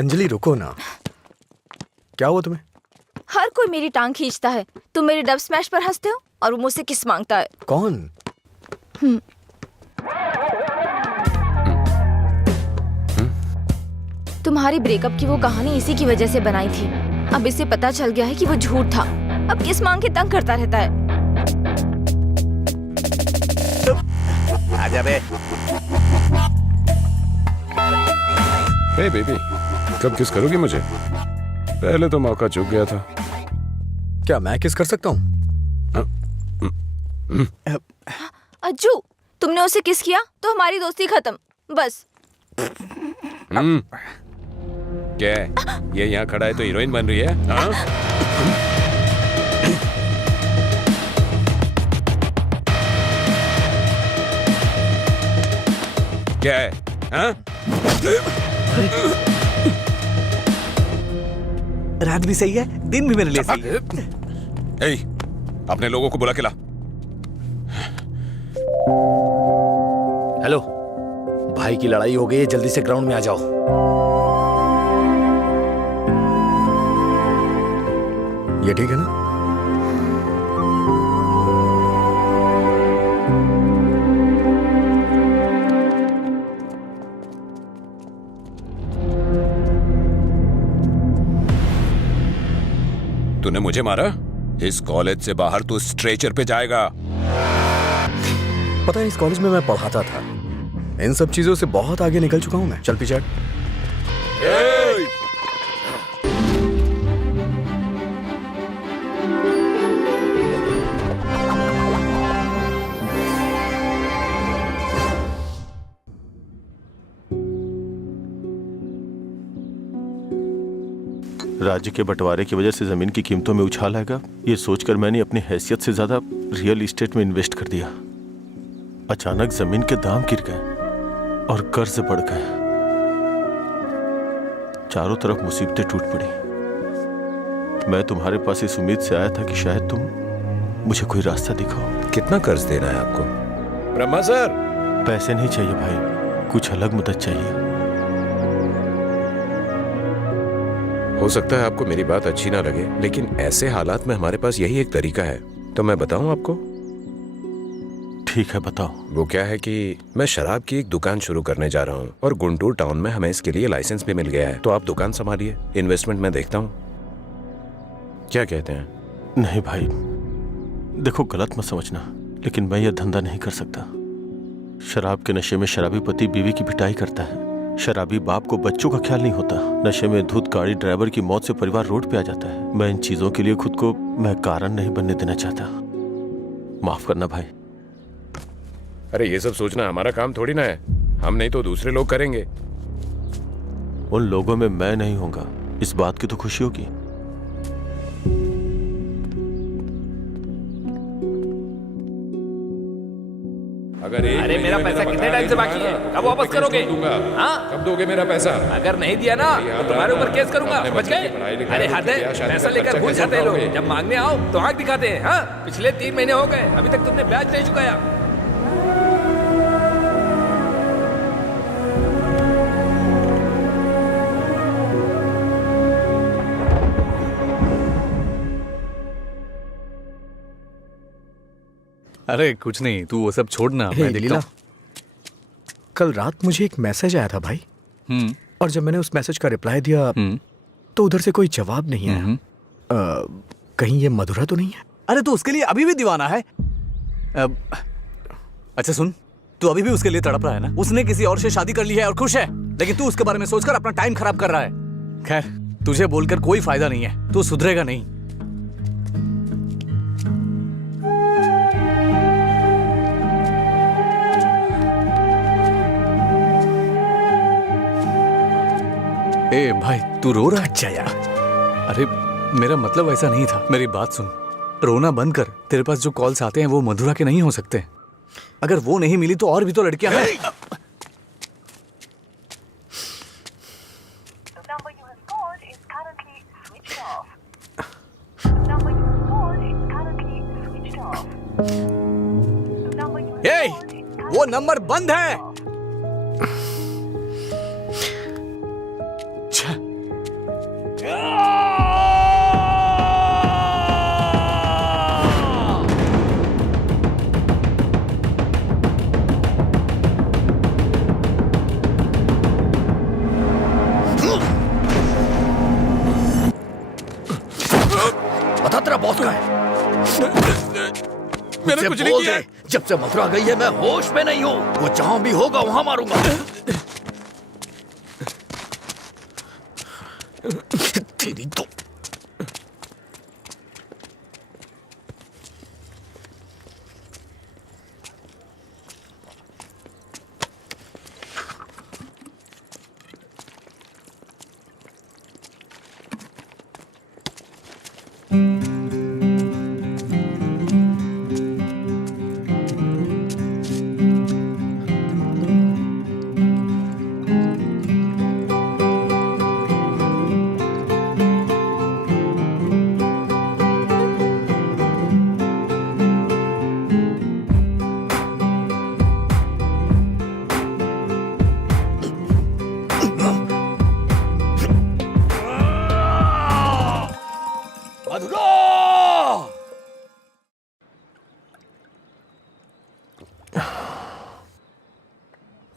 अंजलि रुको ना। क्या हुआ तुम्हें? हर कोई मेरी टांग खींचता है। तुम मेरे डब स्मैश पर हंसते हो और वो मुझसे किस मांगता है। कौन? तुम्हारी ब्रेकअप की वो कहानी इसी की वजह से बनाई थी। अब इसे पता चल गया है कि वो झूठ था। अब किस मांग के तंग करता रहता है। आजा बे। हे बेबी, कब किस करोगी मुझे? पहले तो मौका चूक गया था। क्या मैं किस कर सकता हूँ? अज्जू, तुमने उसे किस किया तो हमारी दोस्ती खत्म। बस। क्या है? ये यहाँ खड़ा है तो हीरोइन बन रही है? हाँ? क्या है? हाँ? रात भी सही है, दिन भी मेरे लिए सही है। ए, अपने लोगों को बुला के ला। हेलो, भाई की लड़ाई हो गई है, जल्दी से ग्राउंड में आ जाओ। ये ठीक है ना? तूने मुझे मारा? इस कॉलेज से बाहर तू स्ट्रेचर पे जाएगा। पता है, इस कॉलेज में मैं पढ़ाता था। इन सब चीजों से बहुत आगे निकल चुका हूं मैं। चल पीछे हट। राज्य के बंटवारे की वजह से जमीन की कीमतों में उछाल आएगा, ये सोचकर मैंने अपनी हैसियत से ज्यादा रियल एस्टेट में इन्वेस्ट कर दिया। अचानक जमीन के दाम गिर गए और कर्ज बढ़ गए। चारों तरफ मुसीबतें टूट पड़ी। मैं तुम्हारे पास इस उम्मीद से आया था कि शायद तुम मुझे कोई रास्ता दिखाओ। कितना कर्ज देना है आपको? ब्रह्मा सर, पैसे नहीं चाहिए भाई, कुछ अलग मदद चाहिए। हो सकता है आपको मेरी बात अच्छी ना लगे, लेकिन ऐसे हालात में हमारे पास यही एक तरीका है। तो मैं बताऊं आपको? ठीक है, बताओ। वो क्या है कि मैं शराब की एक दुकान शुरू करने जा रहा हूँ और गुंटूर टाउन में हमें इसके लिए लाइसेंस भी मिल गया है। तो आप दुकान संभालिए, इन्वेस्टमेंट मैं देखता हूँ। क्या कहते हैं? नहीं भाई, देखो गलत मत समझना, लेकिन मैं यह धंधा नहीं कर सकता। शराब के नशे में शराबी पति बीवी की पिटाई करता है, शराबी बाप को बच्चों का ख्याल नहीं होता, नशे में धुत गाड़ी ड्राइवर की मौत से परिवार रोड पे आ जाता है। मैं इन चीजों के लिए खुद को मैं कारण नहीं बनने देना चाहता। माफ करना भाई। अरे ये सब सोचना हमारा काम थोड़ी ना है। हम नहीं तो दूसरे लोग करेंगे। उन लोगों में मैं नहीं होगा, इस बात की तो खुशी होगी। अरे मेरा पैसा कितने टाइम से बाकी है? कब वापस करोगे? हाँ? कब दोगे मेरा पैसा? अगर नहीं दिया ना तो तुम्हारे ऊपर केस करूंगा, समझ गए? अरे हद है, पैसा लेकर भूल जाते हैं लोग, जब मांगने आओ तो आंख दिखाते हैं। हाँ? पिछले 3 महीने हो गए, अभी तक तुमने ब्याज नहीं चुकाया। अरे कुछ नहीं, तू वो सब छोड़ना, मैं देखता हूँ। कल रात मुझे एक मैसेज आया था भाई, और जब मैंने उस मैसेज का रिप्लाई दिया तो उधर से कोई जवाब नहीं आया। कहीं ये मधुरा तो नहीं है? अरे तू उसके लिए अभी भी दीवाना है? अच्छा सुन, तू अभी भी उसके लिए तड़प रहा है ना? उसने किसी और से शादी कर ली है और खुश है, लेकिन तू उसके बारे में सोचकर अपना टाइम खराब कर रहा है। खैर, तुझे बोलकर कोई फायदा नहीं है, तू सुधरेगा नहीं। ए भाई, तू रो रहा है? अच्छा यार, अरे मेरा मतलब ऐसा नहीं था, मेरी बात सुन। रोना बंद कर। तेरे पास जो कॉल्स आते हैं वो मधुरा के नहीं हो सकते। अगर वो नहीं मिली तो और भी तो लड़कियां हैं। ए, वो नंबर बंद है। तेरा बॉस का है? मैंने कुछ नहीं किया। जब से मथुरा गई है मैं होश में नहीं हूँ। वो जहां भी होगा वहां मारूंगा। तेरी तो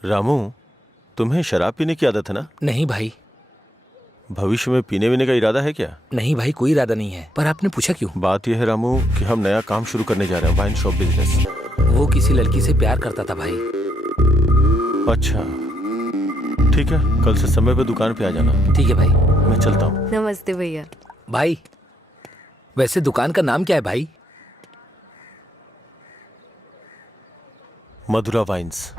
रामू, तुम्हें शराब पीने की आदत है ना? नहीं भाई। भविष्य में पीने वीने का इरादा है क्या? नहीं भाई, कोई इरादा नहीं है। पर आपने पूछा क्यों? बात यह है रामू कि हम नया काम शुरू करने जा रहे हैं, वाइन शॉप बिजनेस। वो किसी लड़की से प्यार करता था भाई। अच्छा ठीक है, कल से समय पे दुकान पे आ जाना। ठीक है भाई। मैं चलता हूँ। नमस्ते भैया। भाई वैसे दुकान का नाम क्या है भाई? मधुरा वाइन्स।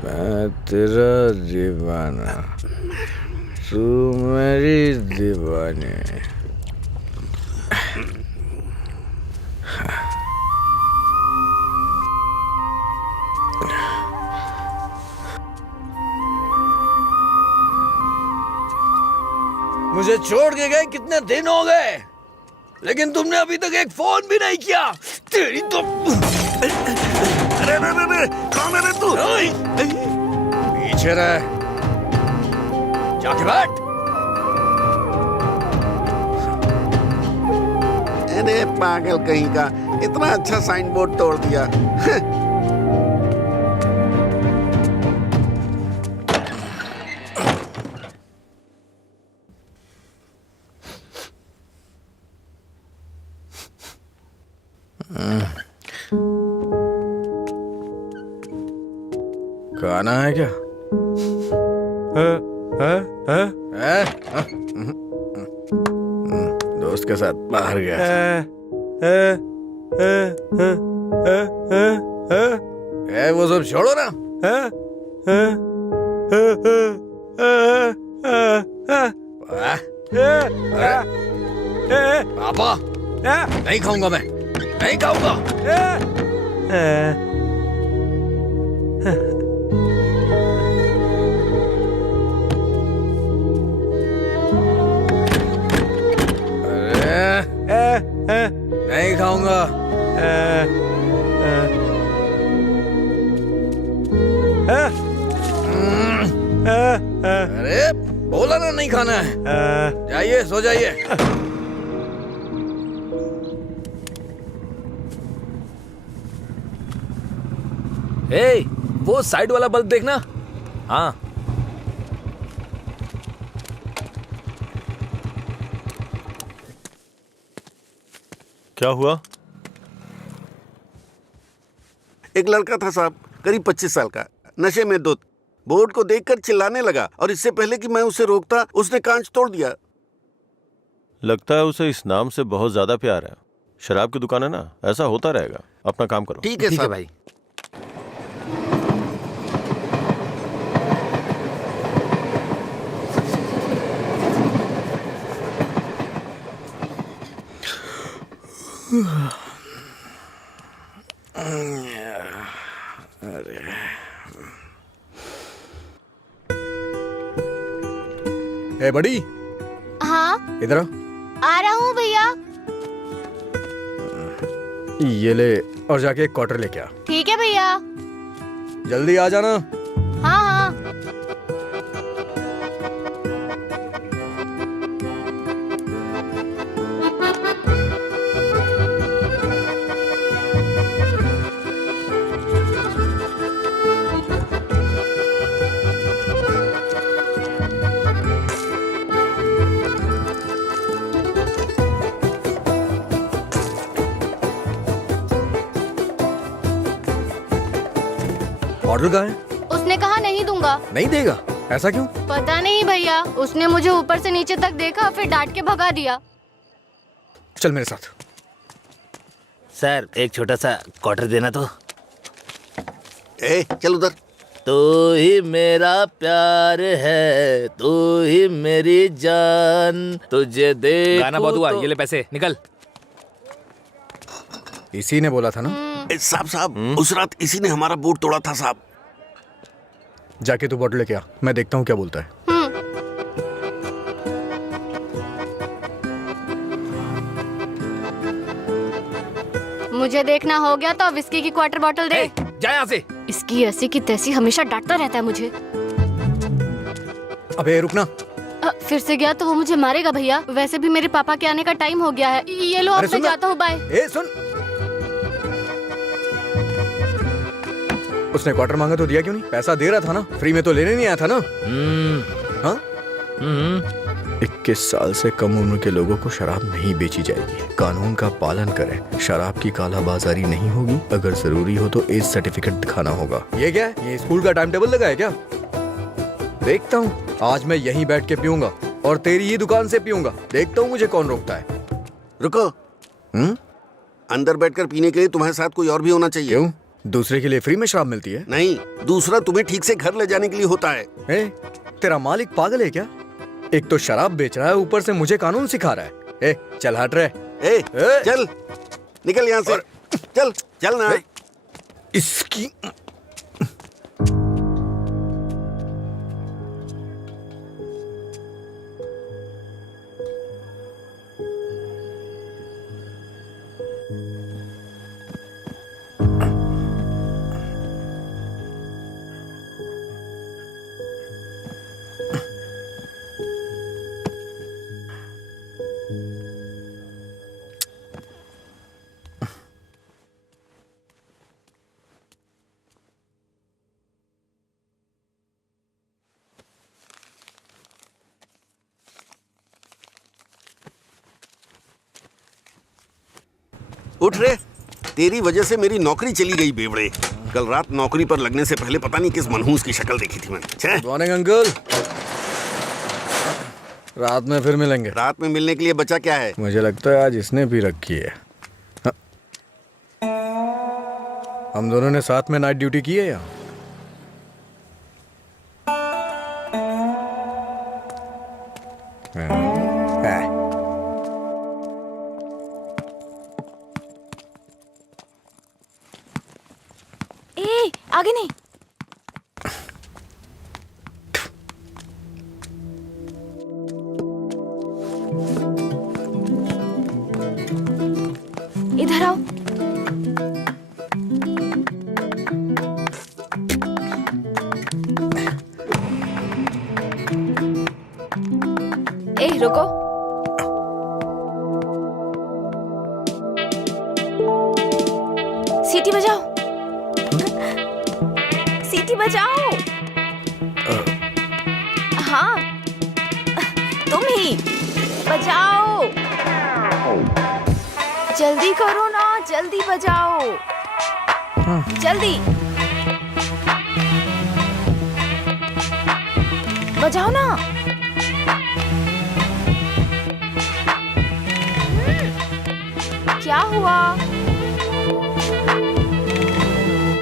मैं तेरा दीवाना, तू मेरी दीवानी। मुझे छोड़ के गए कितने दिन हो गए, लेकिन तुमने अभी तक एक फोन भी नहीं किया। तेरी तो अरे कौन है रे तू? पीछे रह, जाके बैठ। अरे पागल कहीं का, इतना अच्छा साइन बोर्ड तोड़ दिया। खाना है क्या? दोस्त के साथ बाहर गया। वो सब छोड़ो ना। पापा नहीं खाऊंगा, मैं नहीं खाऊंगा। नहीं खाऊंगा। अरे बोला ना नहीं खाना है। जाइए सो जाइए। ए, वो साइड वाला बल्ब देखना। हाँ क्या हुआ? एक लड़का था साहब, करीब 25 साल का, नशे में धुत, बोर्ड को देखकर चिल्लाने लगा और इससे पहले कि मैं उसे रोकता उसने कांच तोड़ दिया। लगता है उसे इस नाम से बहुत ज्यादा प्यार है। शराब की दुकान है ना, ऐसा होता रहेगा। अपना काम करो। ठीक है साहब। भाई। ए बड़ी, हाँ इधर आ रहा हूँ भैया। ये ले और जाके एक क्वार्टर लेके आ। ठीक है भैया। जल्दी आ जाना। हाँ हाँ। बॉटल कहाँ है? उसने कहा नहीं दूंगा। नहीं देगा? ऐसा क्यों? पता नहीं भैया, उसने मुझे ऊपर से नीचे तक देखा, फिर डांट के भगा दिया। चल मेरे साथ। सर एक छोटा सा क्वार्टर देना तो। चल उधर। तू ही मेरा प्यार है, तू ही मेरी जान, तुझे दे। गाना बहुत हुआ, ये ले पैसे, निकल। इसी ने बोला था ना? साहब उस रात इसी ने हमारा बोर्ड तोड़ा था साहब। जाके तू बॉटल लेके आ, मैं देखता हूँ क्या बोलता है। मुझे देखना हो गया तो विस्की की क्वार्टर बॉटल दे। जा यहाँ से। इसकी ऐसी की तैसी हमेशा डांटता रहता है मुझे। अबे रुकना। फिर से गया तो वो मुझे मारेगा भैया। वैसे भी मेरे पापा के आने का टाइम हो गया है। ये लो, अब मैं जाता हूँ, बाय। सुन, उसने क्वार्टर मांगा तो दिया क्यों नहीं? पैसा दे रहा था ना, फ्री में तो लेने नहीं आया था ना? हाँ? 21 साल से कम उम्र के लोगों को शराब नहीं बेची जाएगी। कानून का पालन करें। शराब की कालाबाजारी नहीं होगी। अगर जरूरी हो तो एज सर्टिफिकेट दिखाना होगा। ये क्या है? ये स्कूल का टाइम टेबल लगा है क्या? देखता हूँ, आज मैं यहीं बैठ के पीऊंगा और तेरी ही दुकान से पीऊंगा। देखता हूँ मुझे कौन रोकता है। रुको। अंदर बैठकर पीने के लिए तुम्हारे साथ कोई और भी होना चाहिए। क्यों? दूसरे के लिए फ्री में शराब मिलती है? नहीं, दूसरा तुम्हें ठीक से घर ले जाने के लिए होता है। तेरा मालिक पागल है क्या? एक तो शराब बेच रहा है, ऊपर से मुझे कानून सिखा रहा है। चल हट रहे। चल निकल यहाँ से। चल चल ना। इसकी उठ रे, तेरी वजह से मेरी नौकरी चली गई बेवड़े। कल रात नौकरी पर लगने से पहले पता नहीं किस मनहूस की शक्ल देखी थी मैंने। Good morning uncle. रात में फिर मिलेंगे। रात में मिलने के लिए बचा क्या है? मुझे लगता है आज इसने भी रखी है। हाँ। हम दोनों ने साथ में नाइट ड्यूटी की है या? आगे नहीं। इधर आओ। रुको। सीटी बजाओ। सीटी बजाओ। हाँ, तुम ही बजाओ। जल्दी करो ना, जल्दी बजाओ। जल्दी बजाओ ना। क्या हुआ?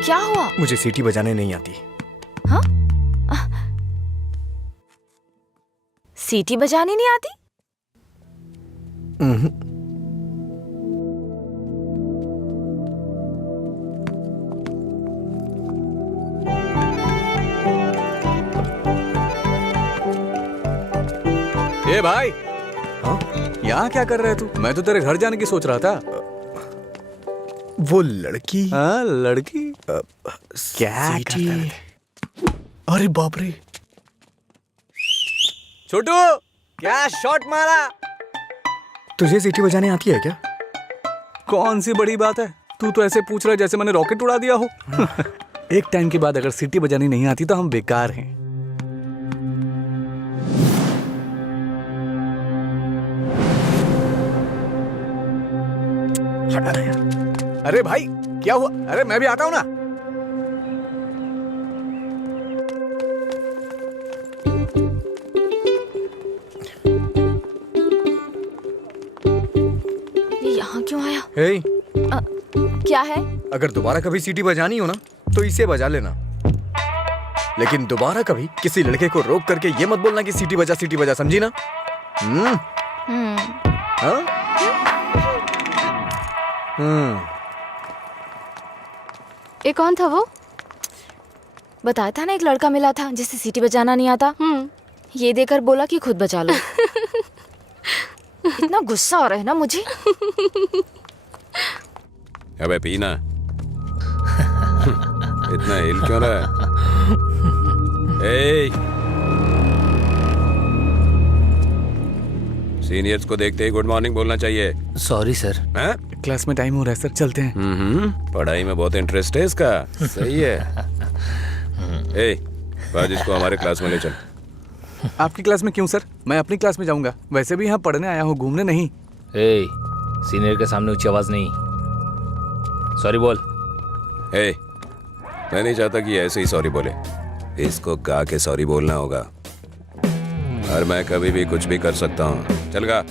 क्या हुआ? मुझे सीटी बजाने नहीं आती। हाँ? सीटी बजाने नहीं आती? ए भाई, हाँ? यहाँ क्या कर रहे तू? मैं तो तेरे घर जाने की सोच रहा था। वो लड़की। हाँ, लड़की क्या करता है? अरे बाप रे, छोटू क्या शॉट मारा। तुझे सीटी बजाने आती है क्या? कौन सी बड़ी बात है, तू तो ऐसे पूछ रहा है जैसे मैंने रॉकेट उड़ा दिया हो। एक टाइम के बाद अगर सीटी बजानी नहीं आती तो हम बेकार हैं। हटा यार। अरे भाई क्या हुआ? अरे मैं भी आता हूं ना। हे, क्या है? अगर दोबारा कभी सीटी बजानी हो ना तो इसे बजा लेना, लेकिन दोबारा कभी किसी लड़के को रोक करके ये मत बोलना कि सीटी बजा, समझी ना? हाँ? ये कौन था वो? बताया था ना, एक लड़का मिला था जिसे सीटी बजाना नहीं आता। ये देकर बोला कि खुद बजा लो। इतना गुस्सा आ रहा है ना मुझे। अबे पीना। इतना हिल क्यों रहा है? सीनियर्स को देखते ही गुड मॉर्निंग बोलना चाहिए। Sorry sir. क्लास में टाइम हो रहा है सर, चलते हैं। पढ़ाई में बहुत इंटरेस्ट है इसका। सही है। आज इसको हमारे क्लास में ले चल। आपकी क्लास में क्यों सर? मैं अपनी क्लास में जाऊंगा। वैसे भी यहाँ पढ़ने आया हूँ, घूमने नहीं। सीनियर के सामने ऊंची आवाज नहीं। सॉरी बोल। मैं नहीं चाहता कि ऐसे ही सॉरी बोले। इसको गा के सॉरी बोलना होगा, और मैं कभी भी कुछ भी कर सकता हूँ। चल गा।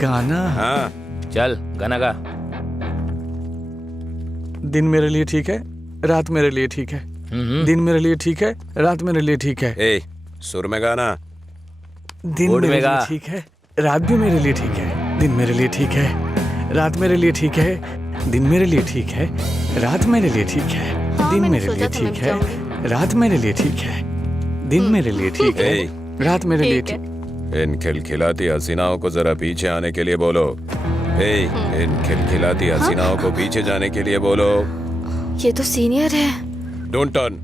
गाना? हाँ चल गाना गा। दिन मेरे लिए ठीक है, रात मेरे लिए ठीक है। दिन मेरे लिए ठीक है, रात मेरे लिए ठीक है। सुर में गाना। दिन मेरे लिए ठीक है, रात भी मेरे लिए ठीक है। दिन मेरे लिए ठीक है, रात मेरे लिए ठीक है। दिन मेरे लिए ठीक है, रात मेरे लिए ठीक है। दिन मेरे लिए ठीक है, रात मेरे लिए ठीक है। दिन मेरे लिए ठीक है, रात मेरे लिए ठीक। इन खिलखिलाती हसीनाओं को जरा पीछे आने के लिए बोलो। इन खिलखिलाती हसीनाओं को पीछे जाने के लिए बोलो। ये तो सीनियर है। Don't turn.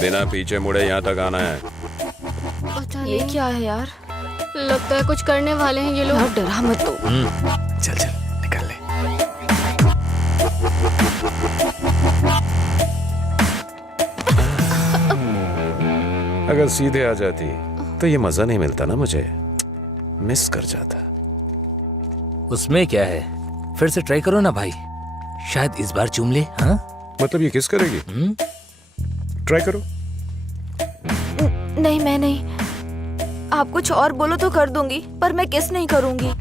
बिना पीछे मुड़े यहाँ तक आना है। ये क्या है यार? लगता है कुछ करने वाले हैं ये लोग। यार डरा मत तो। चल चल निकल ले। अगर सीधे आ जाती तो ये मजा नहीं मिलता ना, मुझे मिस कर जाता। उसमें क्या है, फिर से ट्राई करो ना भाई, शायद इस बार चूम ले। हाँ मतलब ये किस करेगी? ट्राई करो। नहीं मैं नहीं। आप कुछ और बोलो तो कर दूंगी, पर मैं किस नहीं करूंगी।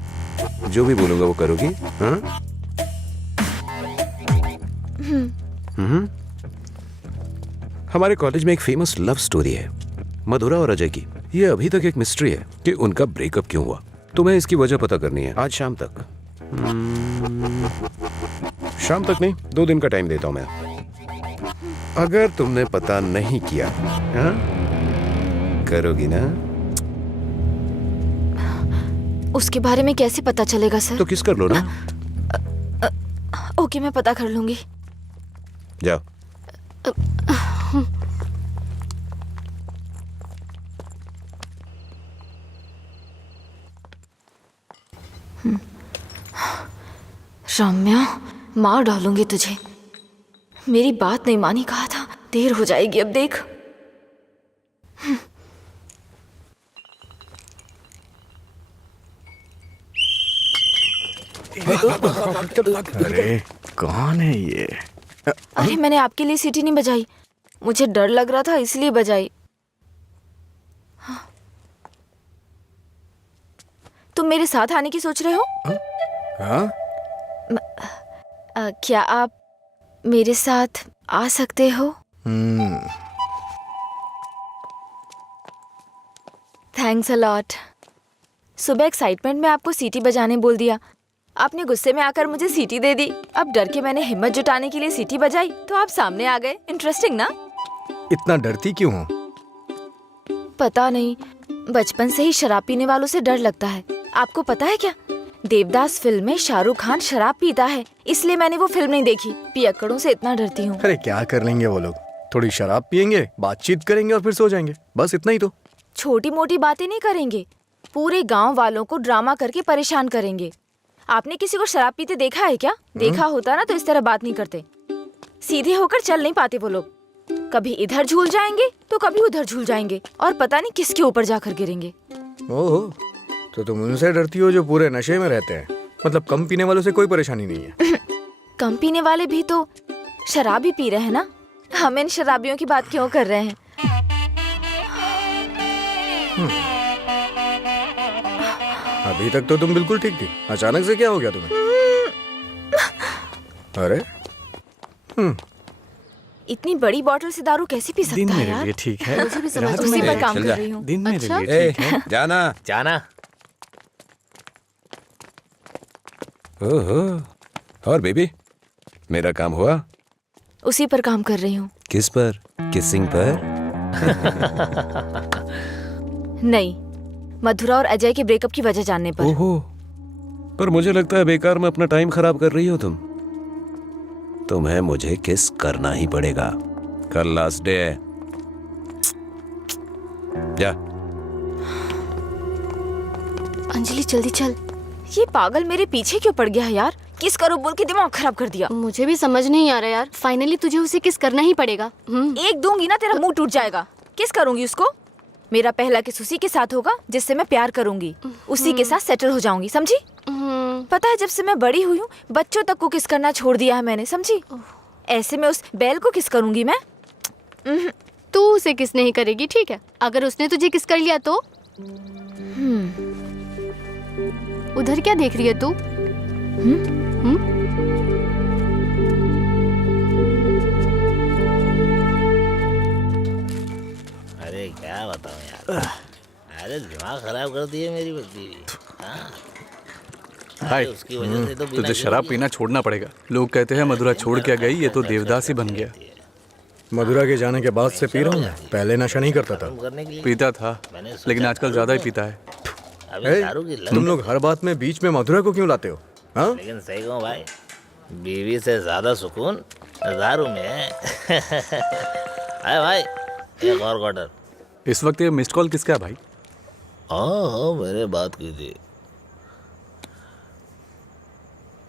जो भी बोलूंगा वो करोगी? हाँ? हमारे कॉलेज में एक फेमस लव स्टोरी है, मधुरा और अजय की। ये अभी तक एक मिस्ट्री है कि उनका ब्रेकअप क्यों हुआ। तुम्हें इसकी वजह पता करनी है आज शाम तक। शाम तक नहीं, 2 दिन का टाइम देता हूं मैं। अगर तुमने पता नहीं किया, हाँ? करोगी ना? उसके बारे में कैसे पता चलेगा सर? तो किस कर लो ना। ओके मैं पता कर लूंगी। जाओ। रम्या, मार डालूंगी तुझे। मेरी बात नहीं मानी, कहा था। देर हो जाएगी अब देख। अरे कौन है ये? अरे मैंने आपके लिए सीटी नहीं बजाई, मुझे डर लग रहा था इसलिए बजाई। तुम मेरे साथ आने की सोच रहे हो? हाँ? क्या आप मेरे साथ आ सकते हो? Thanks a lot. सुबह एक्साइटमेंट में आपको सीटी बजाने बोल दिया, आपने गुस्से में आकर मुझे सीटी दे दी। अब डर के मैंने हिम्मत जुटाने के लिए सीटी बजाई तो आप सामने आ गए। इंटरेस्टिंग ना? इतना डरती क्यों हो? पता नहीं, बचपन से ही शराब पीने वालों से डर लगता है। आपको पता है क्या, देवदास फिल्म में शाहरुख खान शराब पीता है, इसलिए मैंने वो फिल्म नहीं देखी। पियक्कड़ों से इतना डरती हूँ। अरे क्या कर लेंगे वो लोग, थोड़ी शराब पियेंगे, बातचीत करेंगे और फिर सो जाएंगे, बस इतना ही तो। छोटी मोटी बातें नहीं करेंगे, पूरे गांव वालों को ड्रामा करके परेशान करेंगे। आपने किसी को शराब पीते देखा है क्या? देखा होता ना तो इस तरह बात नहीं करते। सीधे होकर चल नहीं पाते वो लोग, कभी इधर झूल जाएंगे तो कभी उधर झूल जाएंगे और पता नहीं किसके ऊपर जाकर गिरेंगे। ओहो, तो तुम उनसे डरती हो जो पूरे नशे में रहते हैं। मतलब कम पीने वालों से कोई परेशानी नहीं है। कम पीने वाले भी तो शराब ही पी रहे हैं ना, हम इन शराबियों की बात क्यों कर रहे हैं? अभी तक तो तुम बिल्कुल ठीक थी, अचानक से क्या हो गया तुम्हें? अरे इतनी बड़ी बोतल से दारू कैसे पी दिन सकता है मेरे यार? लिए ठीक है, मुझे भी समझ रात नहीं उसी मेरे पर काम चल कर जा। रही हूँ। दिन मेरे अच्छा? लिए ठीक है। जाना जाना। ओहो, और बेबी मेरा काम हुआ? उसी पर काम कर रही हूँ। किस पर? किसिंग पर? नहीं, मधुरा और अजय के ब्रेकअप की वजह जानने पर। ओहो, पर मुझे लगता है बेकार में अपना टाइम खराब कर रही हो तुम। तुम्हें मुझे किस करना ही पड़ेगा। कल लास्ट डे है। जा। अंजलि जल्दी चल। ये पागल मेरे पीछे क्यों पड़ गया है यार? किस करो बोल के दिमाग खराब कर दिया। मुझे भी समझ नहीं आ रहा यार, फाइनली तुझे उसे किस करना ही पड़ेगा। एक दूंगी ना तेरा मुंह टूट जाएगा। किस करूंगी उसको? मेरा पहला किस उसी के साथ होगा जिससे मैं प्यार करूंगी, उसी के साथ सेटल हो जाऊंगी, समझी? पता है जब से मैं बड़ी हुई हूँ बच्चों तक को किस करना छोड़ दिया है मैंने, समझी? ऐसे में उस बैल को किस करूंगी मैं? तू उसे किस नहीं करेगी, ठीक है? अगर उसने तुझे किस कर लिया तो? उधर क्या देख रही है तू? अरे क्या बताऊं यार, अरे दिमाग खराब कर दिए मेरी बीवी। हाय, उसकी वजह से तो तुझे शराब पीना छोड़ना पड़ेगा। लोग कहते हैं मधुरा छोड़ के गई, ये तो देवदास ही बन गया। मधुरा के जाने के बाद से पी रहा हूँ मैं। पहले नशा नहीं करता था। करने के लिए पीता था, लेकिन आजकल ज्यादा ही पीता है। अभी ए, दारू की लत। तुम लोग हर बात में बीच में मधुरा को क्यों लाते हो? हाँ? लेकिन सही कहूँ भाई, बीवी से ज्यादा सुकून दारू में है। अरे भाई, एक और क्वार्टर। इस वक्त ये मिस्ड कॉल किसका है भाई? हाँ मैंने बात की थी।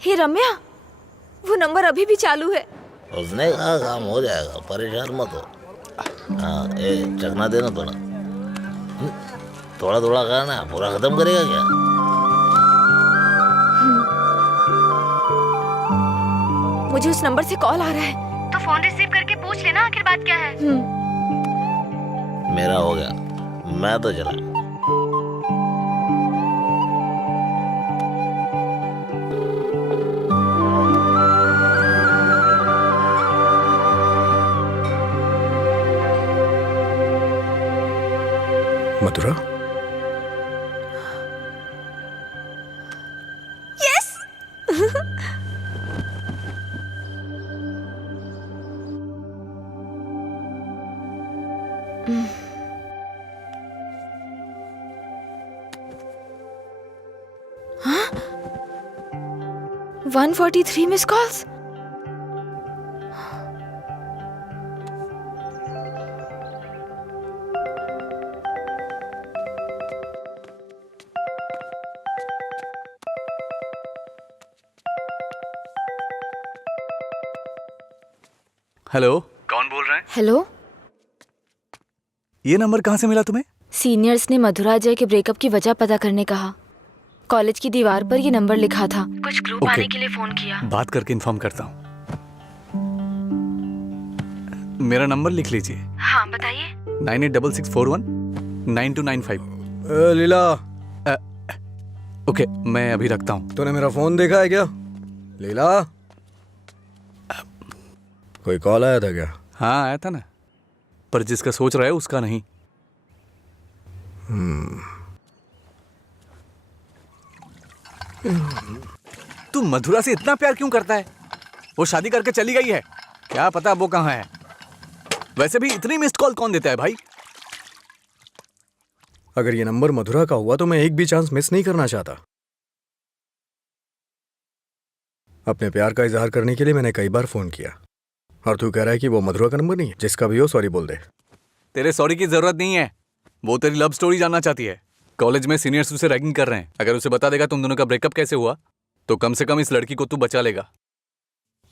हे रम्या, वो नंबर अभी भी चालू है। उसने कहा काम हो जाएगा, परेशान मत हो। हाँ, चखना देना थोड़ा। थोड़ा थोड़ा खाना, पूरा खत्म करेगा क्या? मुझे उस नंबर से कॉल आ रहा है। तो फोन रिसीव करके पूछ लेना आखिर बात क्या है। मेरा हो गया, मैं तो चला। मधुरा? हाँ? 143 मिस कॉल्स। हेलो, कौन बोल रहे हैं? हेलो, ये नंबर कहाँ से मिला तुम्हें? सीनियर्स ने मधुरा अजय के ब्रेकअप की वजह पता करने कहा। कॉलेज की दीवार पर ये नंबर लिखा था। कुछ ग्रुप ओके। आने के लिए फोन किया। बात करके इन्फॉर्म करता हूँ। मेरा नंबर लिख लीजिए। हाँ बताइए। 9866419295। लीला, ओके, मैं अभी रखता हूँ। तूने मेरा फोन देखा है क्या? लीला, कोई कॉल आया था क्या? हाँ आया था ना, पर जिसका सोच रहा है उसका नहीं। तू मधुरा से इतना प्यार क्यों करता है? वो शादी करके चली गई है, क्या पता वो कहाँ है। वैसे भी इतनी मिस्ड कॉल कौन देता है भाई? अगर ये नंबर मधुरा का हुआ तो मैं एक भी चांस मिस नहीं करना चाहता। अपने प्यार का इजहार करने के लिए मैंने कई बार फोन किया, और तू कह रहा है कि वो मधुरा का नंबर नहीं है? जिसका भी हो सॉरी बोल दे। तेरे सॉरी की जरूरत नहीं है, वो तेरी लव स्टोरी जानना चाहती है। कॉलेज में सीनियर्स उसे रैगिंग कर रहे हैं। अगर उसे बता देगा तुम दोनों का ब्रेकअप कैसे हुआ तो कम से कम इस लड़की को तू बचा लेगा।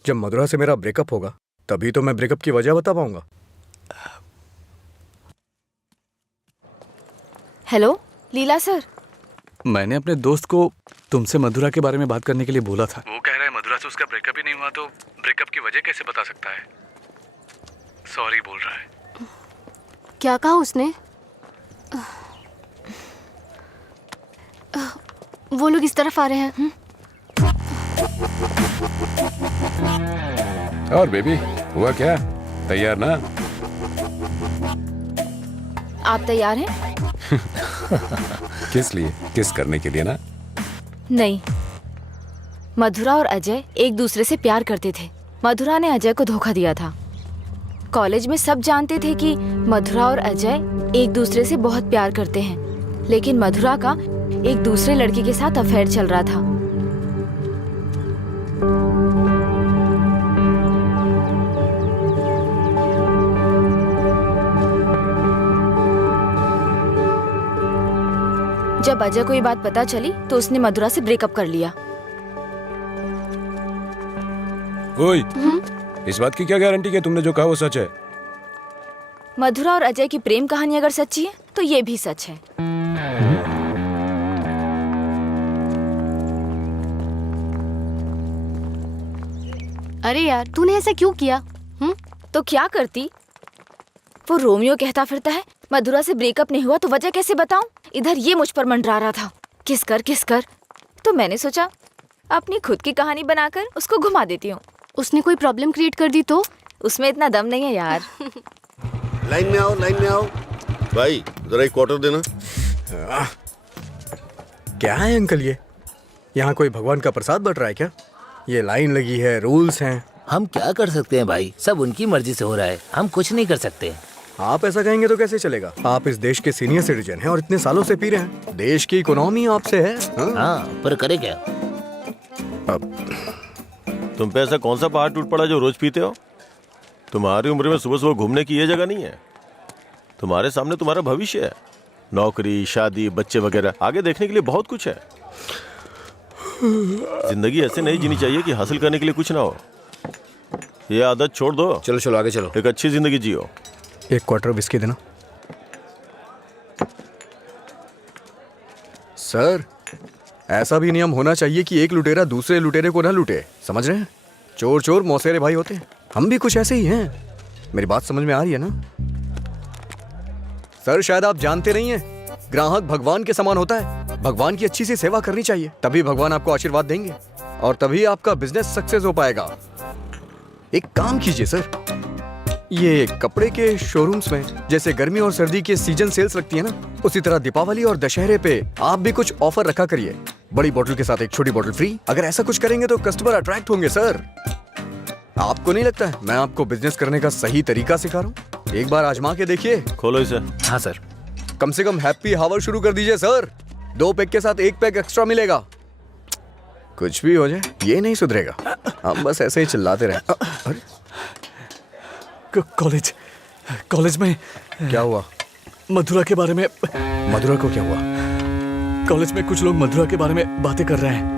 जब मधुरा से मेरा ब्रेकअप होगा तभी तो मैं ब्रेकअप की वजह बता पाऊंगा। हेलो लीला सर। मैंने अपने दोस्त को तुमसे मधुरा के बारे में बात करने के लिए बोला था। वो कह रहा है मधुरा से उसका ब्रेकअप ही नहीं हुआ तो ब्रेकअप की वजह कैसे बता सकता है। सॉरी बोल रहा है। क्या कहा उसने? वो लोग इस तरफ आ रहे हैं। और बेबी हुआ क्या, तैयार ना? आप तैयार हैं? किस लिए? किस करने के लिए ना? नहीं, मधुरा और अजय एक दूसरे से प्यार करते थे। मधुरा ने अजय को धोखा दिया था। कॉलेज में सब जानते थे कि मधुरा और अजय एक दूसरे से बहुत प्यार करते हैं, लेकिन मधुरा का एक दूसरे लड़के के साथ अफेयर चल रहा था। जब अजय को ये बात पता चली तो उसने मधुरा से ब्रेकअप कर लिया। ओए, इस बात की क्या गारंटी कि तुमने जो कहा वो सच है? मधुरा और अजय की प्रेम कहानी अगर सच्ची है तो ये भी सच है। अरे यार, तूने ऐसा क्यों किया? तो क्या करती? वो रोमियो कहता फिरता है मधुरा से ब्रेकअप नहीं हुआ तो वजह कैसे बताऊं? इधर ये मुझ पर मंडरा रहा था, किस कर। तो मैंने सोचा अपनी खुद की कहानी बनाकर उसको घुमा देती हूँ। उसने कोई प्रॉब्लम क्रिएट कर दी तो? उसमें इतना दम नहीं है यार। लाइन में आओ। भाई जरा एक क्वार्टर देना। क्या है अंकल ये? यहाँ कोई भगवान का प्रसाद बट रहा है क्या? ये लाइन लगी है, रूल्स हैं। हम क्या कर सकते हैं भाई, सब उनकी मर्जी से हो रहा है, हम कुछ नहीं कर सकते। आप ऐसा कहेंगे तो कैसे चलेगा? आप इस देश के सीनियर सिटीजन हैं और इतने सालों से पी रहे हैं। देश की इकोनॉमी आपसे है। हाँ, पर करे क्या? तुम पे ऐसा कौन सा पहाड़ टूट पड़ा जो रोज पीते हो? तुम्हारी उम्र में सुबह सुबह घूमने की ये जगह नहीं है। तुम्हारे सामने तुम्हारा भविष्य है, नौकरी, शादी, बच्चे वगैरह। आगे देखने के लिए बहुत कुछ है। जिंदगी ऐसे नहीं जीनी चाहिए कि हासिल करने के लिए कुछ ना हो। ये आदत छोड़ दो। चलो आगे चलो। एक अच्छी जिंदगी जियो। एक क्वार्टर विस्की देना। सर, ऐसा भी नियम होना चाहिए कि एक लुटेरा दूसरे लुटेरे को ना लूटे, समझ रहे हैं? चोर मौसेरे भाई होते हैं। हम भी कुछ ऐसे ही हैं। मेरी बात समझ में आ रही है ना? सर, शायद आप जानते नहीं हैं, ग्राहक भगवान के समान होता है। भगवान की अच्छी सी सेवा करनी चाहिए, तभी भगवान आपको आशीर्वाद देंगे और तभी आपका बिजनेस सक्सेस हो पाएगा। एक काम कीजिए सर, ये कपड़े के शोरूम्स में जैसे गर्मी और सर्दी के सीजन सेल्स लगती है ना, उसी तरह दीपावली और दशहरे पे आप भी कुछ ऑफर रखा करिए। बड़ी बोतल के साथ एक छोटी बोतल फ्री। अगर ऐसा कुछ करेंगे तो कस्टमर अट्रैक्ट होंगे सर। आपको नहीं लगता है मैं आपको बिजनेस करने का सही तरीका सिखा रहा हूँ? एक बार आजमा के देखिए। खोलो इसे। हाँ सर। कम से कम हैप्पी हावर शुरू कर दीजिए सर। 2 पैक के साथ 1 पैक एक्स्ट्रा मिलेगा। कुछ भी हो जाए ये नहीं सुधरेगा, हम बस ऐसे ही चिल्लाते रहे। अरे कॉलेज में क्या हुआ? मधुरा के बारे में। मधुरा को क्या हुआ? कॉलेज में कुछ लोग मधुरा के बारे में बातें कर रहे हैं।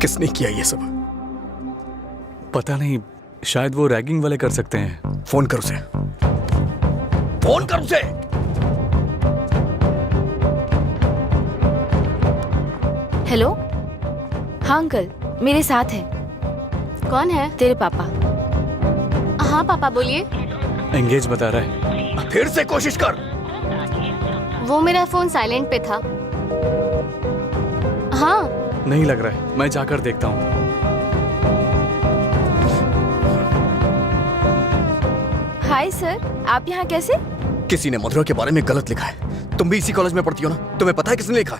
किसने किया ये सब? पता नहीं, शायद वो रैगिंग वाले कर सकते हैं। फोन कर उसे। फोन कर उसे। हेलो। हाँ अंकल, मेरे साथ है। कौन है? तेरे पापा। हाँ पापा बोलिए। एंगेज बता रहा है। फिर से कोशिश कर। वो मेरा फोन साइलेंट पे था। हाँ। नहीं लग रहा है, मैं जाकर देखता हूँ। हाय सर, आप यहाँ कैसे? किसी ने मधुरा के बारे में गलत लिखा है। तुम भी इसी कॉलेज में पढ़ती हो ना? तुम्हें पता है किसने लिखा?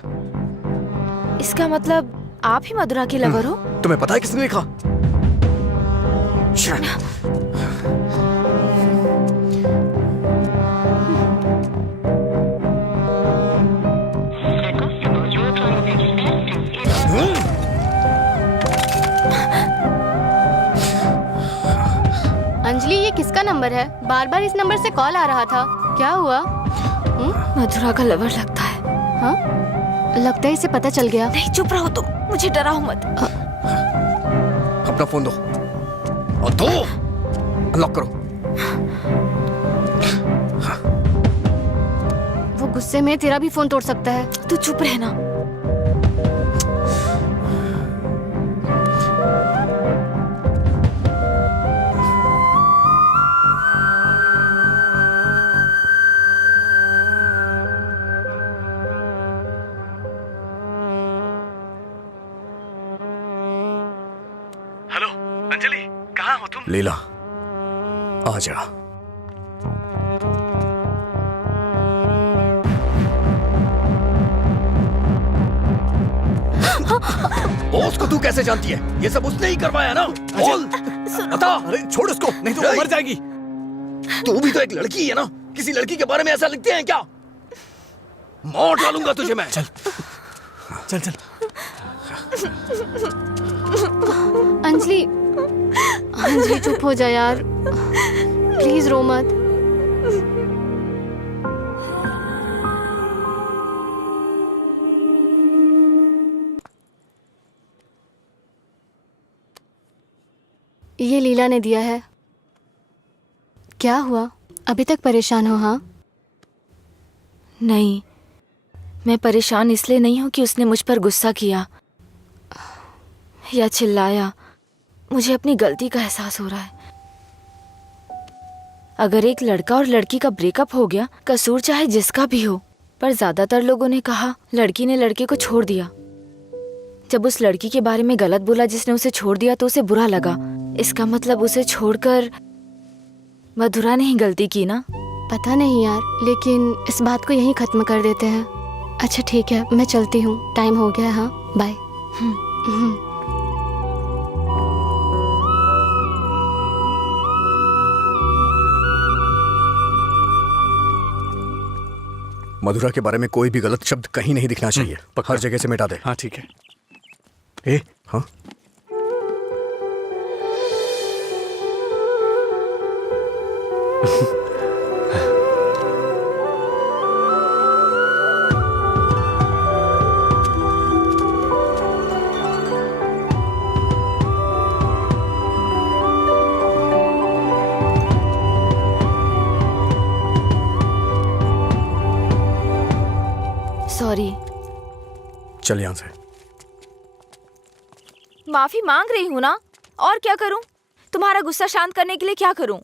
इसका मतलब आप ही मधुरा के लवर हो? तुम्हें पता है किसने लिखा? अंजलि, ये किसका नंबर है? बार बार इस नंबर से कॉल आ रहा था। क्या हुआ? मधुरा का लवर लगता है। हाँ? लगता है इसे पता चल गया। नहीं, चुप रहो तुम, मुझे डराओ मत। अपना फोन दो। और दो। अनलॉक करो। वो गुस्से में तेरा भी फोन तोड़ सकता है। तू चुप रहना। हेलो अंजलि, कहाँ हो तुम? लीला, आ जा। बॉस को तू कैसे जानती है? ये सब उसने ही करवाया ना? बोल, बता। अरे छोड़ उसको, नहीं तो वो मर जाएगी। तू भी तो एक लड़की है ना? किसी लड़की के बारे में ऐसा लिखते हैं क्या? मार डालूंगा तुझे मैं। चल चल चल। अंजलि, अंजलि चुप हो जा यार, प्लीज रो मत। ये लीला ने दिया है। क्या हुआ? अभी तक परेशान हो? हाँ? नहीं, मैं परेशान इसलिए नहीं हूँ कि उसने मुझ पर गुस्सा किया या चिल्लाया। मुझे अपनी गलती का एहसास हो रहा है। अगर एक लड़का और लड़की का ब्रेकअप हो गया, कसूर चाहे जिसका भी हो, पर ज्यादातर लोगों ने कहा लड़की ने लड़के को छोड़ दिया। जब उस लड़की के बारे में गलत बोला जिसने उसे छोड़ दिया तो उसे बुरा लगा। इसका मतलब उसे छोड़कर मधुरा ने ही गलती की ना? पता नहीं यार, लेकिन इस बात को यहीं खत्म कर देते हैं। अच्छा ठीक है, मैं चलती हूँ, टाइम हो गया। हाँ बाय। मधुरा के बारे में कोई भी गलत शब्द कहीं नहीं दिखना चाहिए। हर जगह से मिटा दे। हाँ ठीक है। ए, हाँ? सॉरी। चल यहाँ से। माफी मांग रही हूँ ना, और क्या करूँ? तुम्हारा गुस्सा शांत करने के लिए क्या करूँ?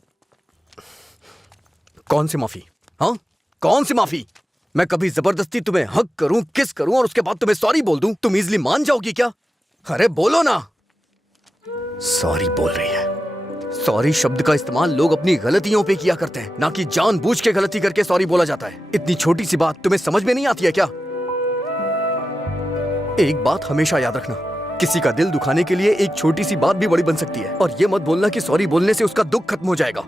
कौन सी माफी? हाँ, कौन सी माफी? मैं कभी जबरदस्ती तुम्हें हक करूं, किस करूं और उसके बाद तुम्हें सॉरी बोल दूं, तुम इजीली मान जाओगी क्या? अरे बोलो ना। सॉरी बोल रही है। सॉरी शब्द का इस्तेमाल लोग अपनी गलतियों पे किया करते हैं, ना कि जानबूझ के गलती करके सॉरी बोला जाता है। इतनी छोटी सी बात तुम्हें समझ में नहीं आती है क्या? एक बात हमेशा याद रखना, किसी का दिल दुखाने के लिए एक छोटी सी बात भी बड़ी बन सकती है। और ये मत बोलना कि सॉरी बोलने से उसका दुख खत्म हो जाएगा।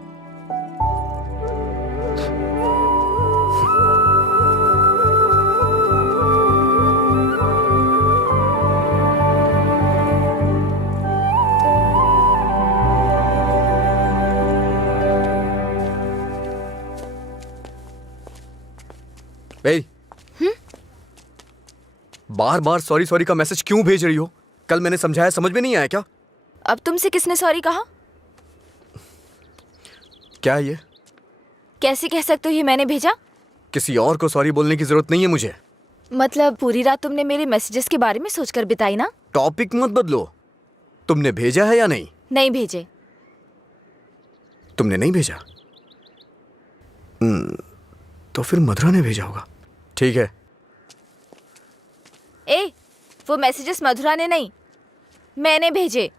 बार बार सॉरी सॉरी का मैसेज क्यों भेज रही हो? कल मैंने समझाया, समझ में नहीं आया क्या? अब तुमसे किसने सॉरी कहा? क्या है ये? कैसे कह सकते हो ये मैंने भेजा? किसी और को सॉरी बोलने की जरूरत नहीं है मुझे। मतलब पूरी रात तुमने मेरे मैसेजेस के बारे में सोचकर बिताई ना? टॉपिक मत बदलो। तुमने भेजा है या नहीं? नहीं भेजे। तुमने नहीं भेजा? तो फिर मधुरा ने भेजा होगा। ठीक है। ए, वो मैसेजेस मधुरा ने नहीं, मैंने भेजे।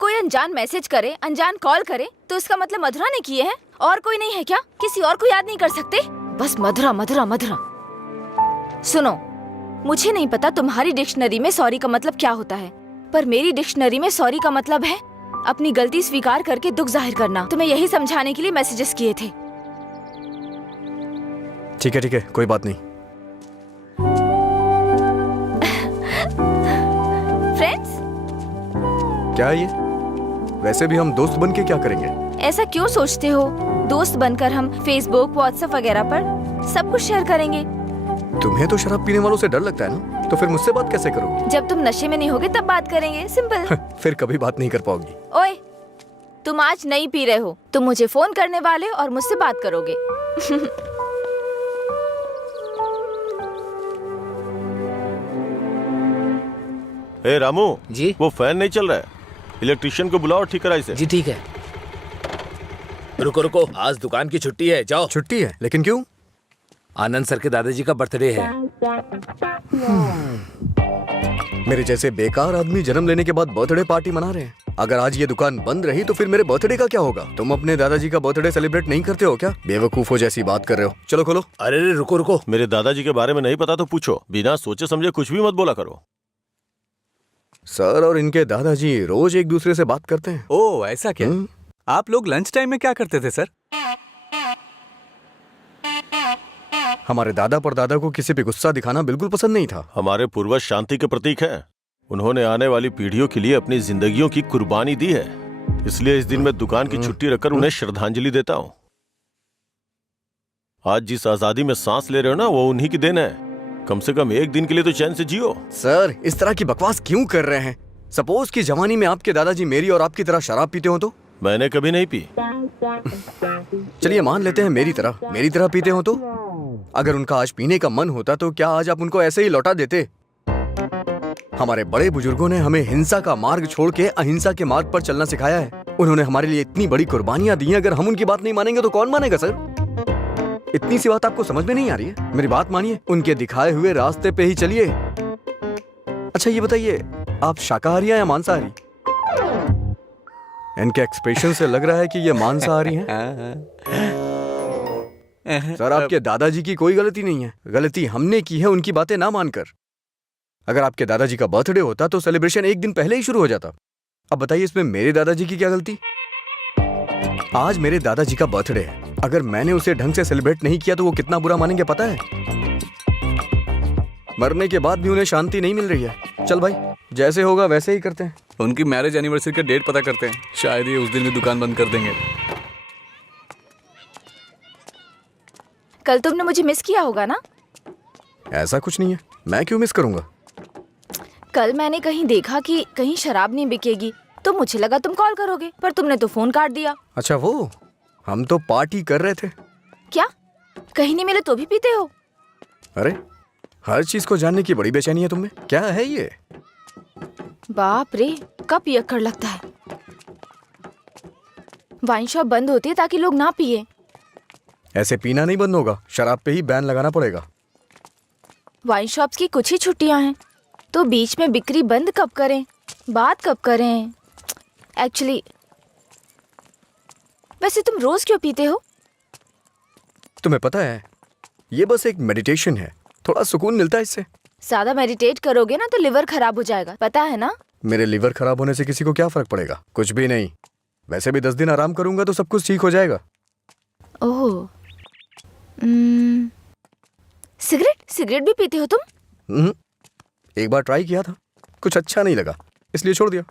कोई अनजान मैसेज करे, अनजान कॉल करे तो इसका मतलब मधुरा ने किए हैं? और कोई नहीं है क्या? किसी और को याद नहीं कर सकते? बस मधुरा मधुरा मधुरा। सुनो, मुझे नहीं पता तुम्हारी डिक्शनरी में सॉरी का मतलब क्या होता है, पर मेरी डिक्शनरी में सॉरी का मतलब है अपनी गलती स्वीकार करके दुख जाहिर करना। तुम्हें यही समझाने के लिए मैसेजेस किए थे। ठीक है, कोई बात नहीं। फ्रेंड्स? क्या है ये? वैसे भी हम दोस्त बन के क्या करेंगे? ऐसा क्यों सोचते हो? दोस्त बनकर हम फेसबुक, व्हाट्सएप वगैरह पर सब कुछ शेयर करेंगे। तुम्हें तो शराब पीने वालों से डर लगता है ना, तो फिर मुझसे बात कैसे करोगे? जब तुम नशे में नहीं होगे तब बात करेंगे, सिंपल। फिर कभी बात नहीं कर पाओगी। ओए, तुम आज नहीं पी रहे हो, तुम मुझे फोन करने वाले और मुझसे बात करोगे। ए रामू जी? वो फैन नहीं चल रहा है, इलेक्ट्रिशियन को बुलाओ, ठीक कराई से। जी ठीक है। रुको रुको, आज दुकान की छुट्टी है, जाओ। छुट्टी है? लेकिन क्यों? आनंद सर के दादाजी का बर्थडे है। मेरे जैसे बेकार आदमी जन्म लेने के बाद बर्थडे पार्टी मना रहे हैं। अगर आज ये दुकान बंद रही तो फिर मेरे बर्थडे का क्या होगा? तुम अपने दादाजी का बर्थडे सेलिब्रेट नहीं करते हो क्या? बेवकूफों जैसी बात कर रहे हो। चलो खोलो। अरे रुको रुको, मेरे दादाजी के बारे में नहीं पता तो पूछो, बिना सोचे समझे कुछ भी मत बोला करो। सर और इनके दादाजी रोज एक दूसरे से बात करते हैं। ओह, ऐसा क्या? आप लोग लंच टाइम में क्या करते थे सर? हमारे दादा परदादा को किसी पे गुस्सा दिखाना बिल्कुल पसंद नहीं था। हमारे पूर्वज शांति के प्रतीक हैं। उन्होंने आने वाली पीढ़ियों के लिए अपनी जिंदगियों की कुर्बानी दी है, इसलिए इस दिन मैं दुकान की छुट्टी रखकर उन्हें श्रद्धांजलि देता हूँ। आज जिस आजादी में सांस ले रहे हो ना, वो उन्हीं की देन है। कम से कम एक दिन के लिए तो चैन से जियो। सर, इस तरह की बकवास क्यों कर रहे हैं? सपोज कि जवानी में आपके दादाजी मेरी और आपकी तरह शराब पीते हो तो? मैंने कभी नहीं पी। चलिए मान लेते हैं मेरी तरह पीते हो तो? अगर उनका आज पीने का मन होता तो क्या आज आप उनको ऐसे ही लौटा देते? हमारे बड़े बुजुर्गों ने हमें हिंसा का मार्ग छोड़ के अहिंसा के मार्ग पर चलना सिखाया है। उन्होंने हमारे लिए इतनी बड़ी कुर्बानियां दी हैं, अगर हम उनकी बात नहीं मानेंगे तो कौन मानेगा सर? इतनी सी बात आपको समझ में नहीं आ रही है? मेरी बात मानिए, उनके दिखाए हुए रास्ते पे ही चलिए। अच्छा ये बताइए, आप शाकाहारी हैं या मांसाहारी? इनके एक्सप्रेशन से लग रहा है कि ये मांसाहारी हैं। सर, आपके दादाजी की कोई गलती नहीं है, गलती हमने की है उनकी बातें ना मानकर। अगर आपके दादाजी का बर्थडे होता तो सेलिब्रेशन एक दिन पहले ही शुरू हो जाता। अब बताइए इसमें मेरे दादाजी की क्या गलती? आज मेरे दादाजी का बर्थडे है, अगर मैंने उसे ढंग से सेलिब्रेट नहीं किया तो वो कितना बुरा मानेंगे पता है? मरने के बाद भी उन्हें शांति नहीं मिल रही है। चल भाई, जैसे होगा वैसे ही करते हैं। उनकी मैरिज एनिवर्सरी का डेट पता करते हैं, शायद ये उस दिन भी दुकान बंद कर देंगे। कल तुमने मुझे मिस किया होगा ना? ऐसा कुछ नहीं है, मैं क्यों मिस करूंगा? कल मैंने कहीं देखा कि कहीं शराब नहीं बिकेगी, तो मुझे लगा तुम कॉल करोगे, पर तुमने तो फोन काट दिया। अच्छा वो, हम तो पार्टी कर रहे थे। क्या? कहीं नहीं मिले तो भी पीते हो? अरे, हर चीज को जानने की बड़ी बेचैनी है तुम्हें। क्या है ये? बाप रे, कब पियक्कड़ लगता है। वाइन शॉप बंद होती है ताकि लोग ना पिए। ऐसे पीना नहीं बंद होगा, शराब पे ही बैन लगाना पड़ेगा। वाइन शॉप्स की कुछ ही छुट्टियां हैं, तो बीच में बिक्री बंद कब करें, बात कब करें? एक्चुअली वैसे तुम रोज क्यों पीते हो? तुम्हें पता है, ये बस एक मेडिटेशन है, थोड़ा सुकून मिलता है इससे। ज्यादा मेडिटेट करोगे ना तो लिवर खराब हो जाएगा, पता है ना? मेरे लिवर खराब होने से किसी को क्या फर्क पड़ेगा? कुछ भी नहीं। वैसे भी 10 दिन आराम करूंगा तो सब कुछ ठीक हो जाएगा। ओह, सिगरेट भी पीते हो तुम? एक बार ट्राई किया था, कुछ अच्छा नहीं लगा, इसलिए छोड़ दिया।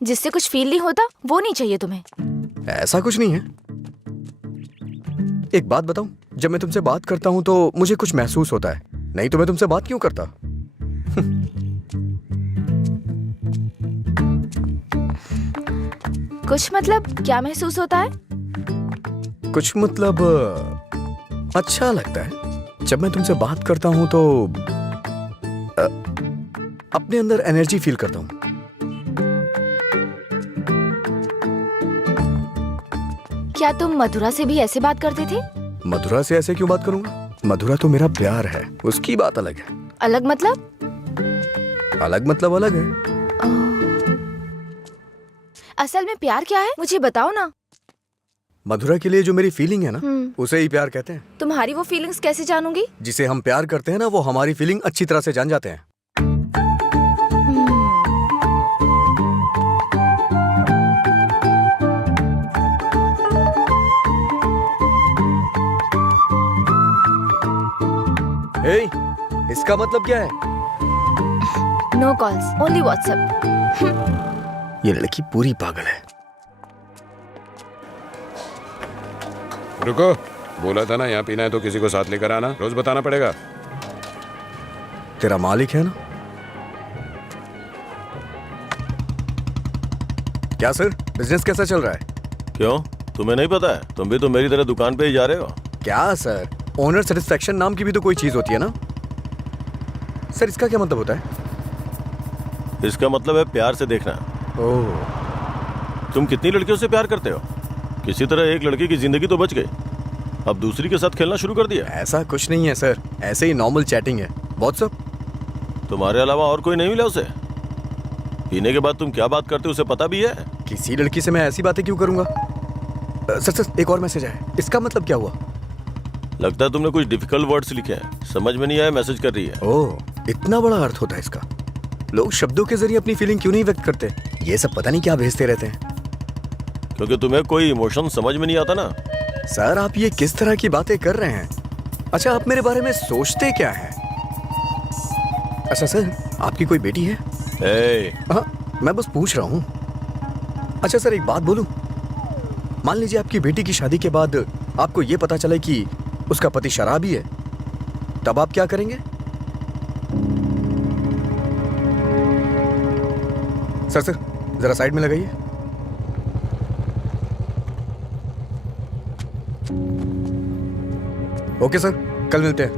जिससे कुछ फील नहीं होता वो नहीं चाहिए तुम्हें? ऐसा कुछ नहीं है। एक बात बताऊं, जब मैं तुमसे बात करता हूं तो मुझे कुछ महसूस होता है, नहीं तो मैं तुमसे बात क्यों करता? कुछ मतलब क्या महसूस होता है? कुछ मतलब अच्छा लगता है। जब मैं तुमसे बात करता हूँ तो अपने अंदर एनर्जी फील करता हूँ। क्या तुम मधुरा से भी ऐसे बात करते थे? मधुरा से ऐसे क्यों बात करूंगा? मधुरा तो मेरा प्यार है, उसकी बात अलग है। अलग मतलब? अलग मतलब अलग है। असल में प्यार क्या है मुझे बताओ ना। मधुरा के लिए जो मेरी फीलिंग है ना, उसे ही प्यार कहते हैं। तुम्हारी वो फीलिंग्स कैसे जानूंगी? जिसे हम प्यार करते हैं ना, वो हमारी फीलिंग अच्छी तरह से जान जाते हैं। हे, इसका मतलब क्या है? No calls, only WhatsApp. ये लड़की पूरी पागल है। रुको, बोला था ना यहाँ पीना है तो किसी को साथ लेकर आना, रोज बताना पड़ेगा। तेरा मालिक है ना? क्या सर, बिजनेस कैसा चल रहा है? क्यों, तुम्हें नहीं पता है? तुम भी तो मेरी तरह दुकान पे ही जा रहे हो। क्या सर, ओनर सेटिस्फेक्शन नाम की भी तो कोई चीज होती है ना? सर इसका क्या मतलब होता है? इसका मतलब है प्यार से देखना। ओह, तुम कितनी लड़कियों से प्यार करते हो? किसी तरह एक लड़की की जिंदगी तो बच गई, अब दूसरी के साथ खेलना शुरू कर दिया। ऐसा कुछ नहीं है सर, ऐसे ही नॉर्मल चैटिंग है। व्हाट्सएप। तुम्हारे अलावा और कोई नहीं मिला उसे? पीने के बाद तुम क्या बात करते हो उसे पता भी है? किसी लड़की से मैं ऐसी बातें क्यों करूंगा? सर एक और मैसेज है, इसका मतलब क्या हुआ? लगता है तुमने कुछ डिफिकल्ट वर्ड्स लिखे हैं, समझ में नहीं आया, मैसेज कर रही है। ओह, इतना बड़ा अर्थ होता है इसका। लोग शब्दों के जरिए अपनी फीलिंग क्यों नहीं व्यक्त करते? ये सब पता नहीं क्या भेजते रहते हैं। क्योंकि तुम्हें कोई इमोशन समझ में नहीं आता ना। सर आप ये किस तरह की बातें कर रहे हैं? अच्छा, आप मेरे बारे में सोचते क्या हैं? अच्छा सर, आपकी कोई बेटी है? हाँ, मैं बस पूछ रहा हूँ। अच्छा सर, एक बात बोलूं? मान लीजिए आपकी बेटी की शादी के बाद आपको ये पता चले कि उसका पति शराबी है, तब आप क्या करेंगे? सर जरा साइड में लगाइए। ओके सर, कल मिलते हैं।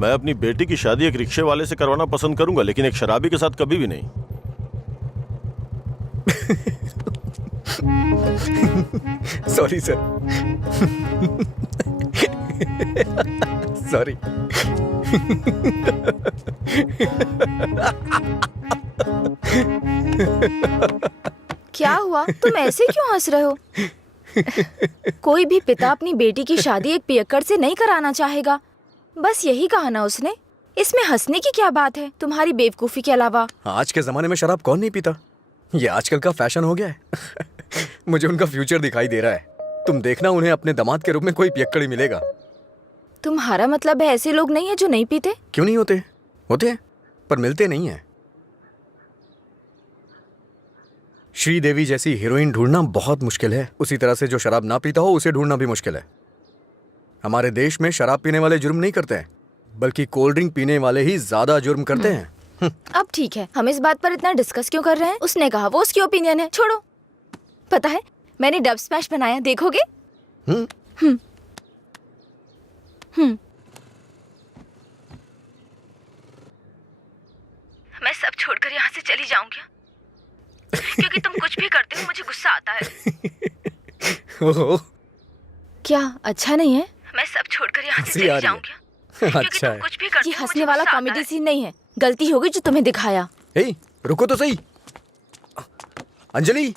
मैं अपनी बेटी की शादी एक रिक्शे वाले से करवाना पसंद करूंगा, लेकिन एक शराबी के साथ कभी भी नहीं। Sorry sir. सॉरी। क्या हुआ, तुम ऐसे क्यों हंस रहे हो? कोई भी पिता अपनी बेटी की शादी एक पियक्कड़ से नहीं कराना चाहेगा। बस यही कहा ना उसने। इसमें हंसने की क्या बात है तुम्हारी बेवकूफी के अलावा? आज के जमाने में शराब कौन नहीं पीता? ये आजकल का फैशन हो गया है। मुझे उनका फ्यूचर दिखाई दे रहा है। तुम देखना, उन्हें अपने दामाद के रूप में कोई पियक्कड़ ही मिलेगा। तुम्हारा मतलब है ऐसे लोग नहीं है जो नहीं पीते? क्यों नहीं होते? होते हैं, पर मिलते नहीं है। श्रीदेवी जैसी हीरोइन ढूंढना बहुत मुश्किल है। उसी तरह से जो शराब ना पीता हो उसे ढूंढना भी मुश्किल है। हमारे देश में शराब पीने वाले जुर्म नहीं करते हैं, बल्कि कोल्ड ड्रिंक पीने वाले ही ज्यादा जुर्म करते हैं। अब ठीक है, हम इस बात पर इतना डिस्कस क्यों कर रहे हैं? उसने कहा, वो उसकी ओपिनियन है, छोड़ो। पता है मैंने डब स्मैश बनाया, देखोगे? मैं सब छोड़कर यहाँ से चली जाऊंगी, क्योंकि तुम कुछ भी करते हो मुझे गुस्सा आता है। ओह, क्या अच्छा नहीं है? मैं सब छोड़कर यहाँ से चली जाऊंगी, क्योंकि अच्छा तुम है। कुछ भी करते हो। ये हंसने वाला कॉमेडी सीन नहीं है, गलती होगी जो तुम्हें दिखाया। हे, रुको तो सही। अंजलि,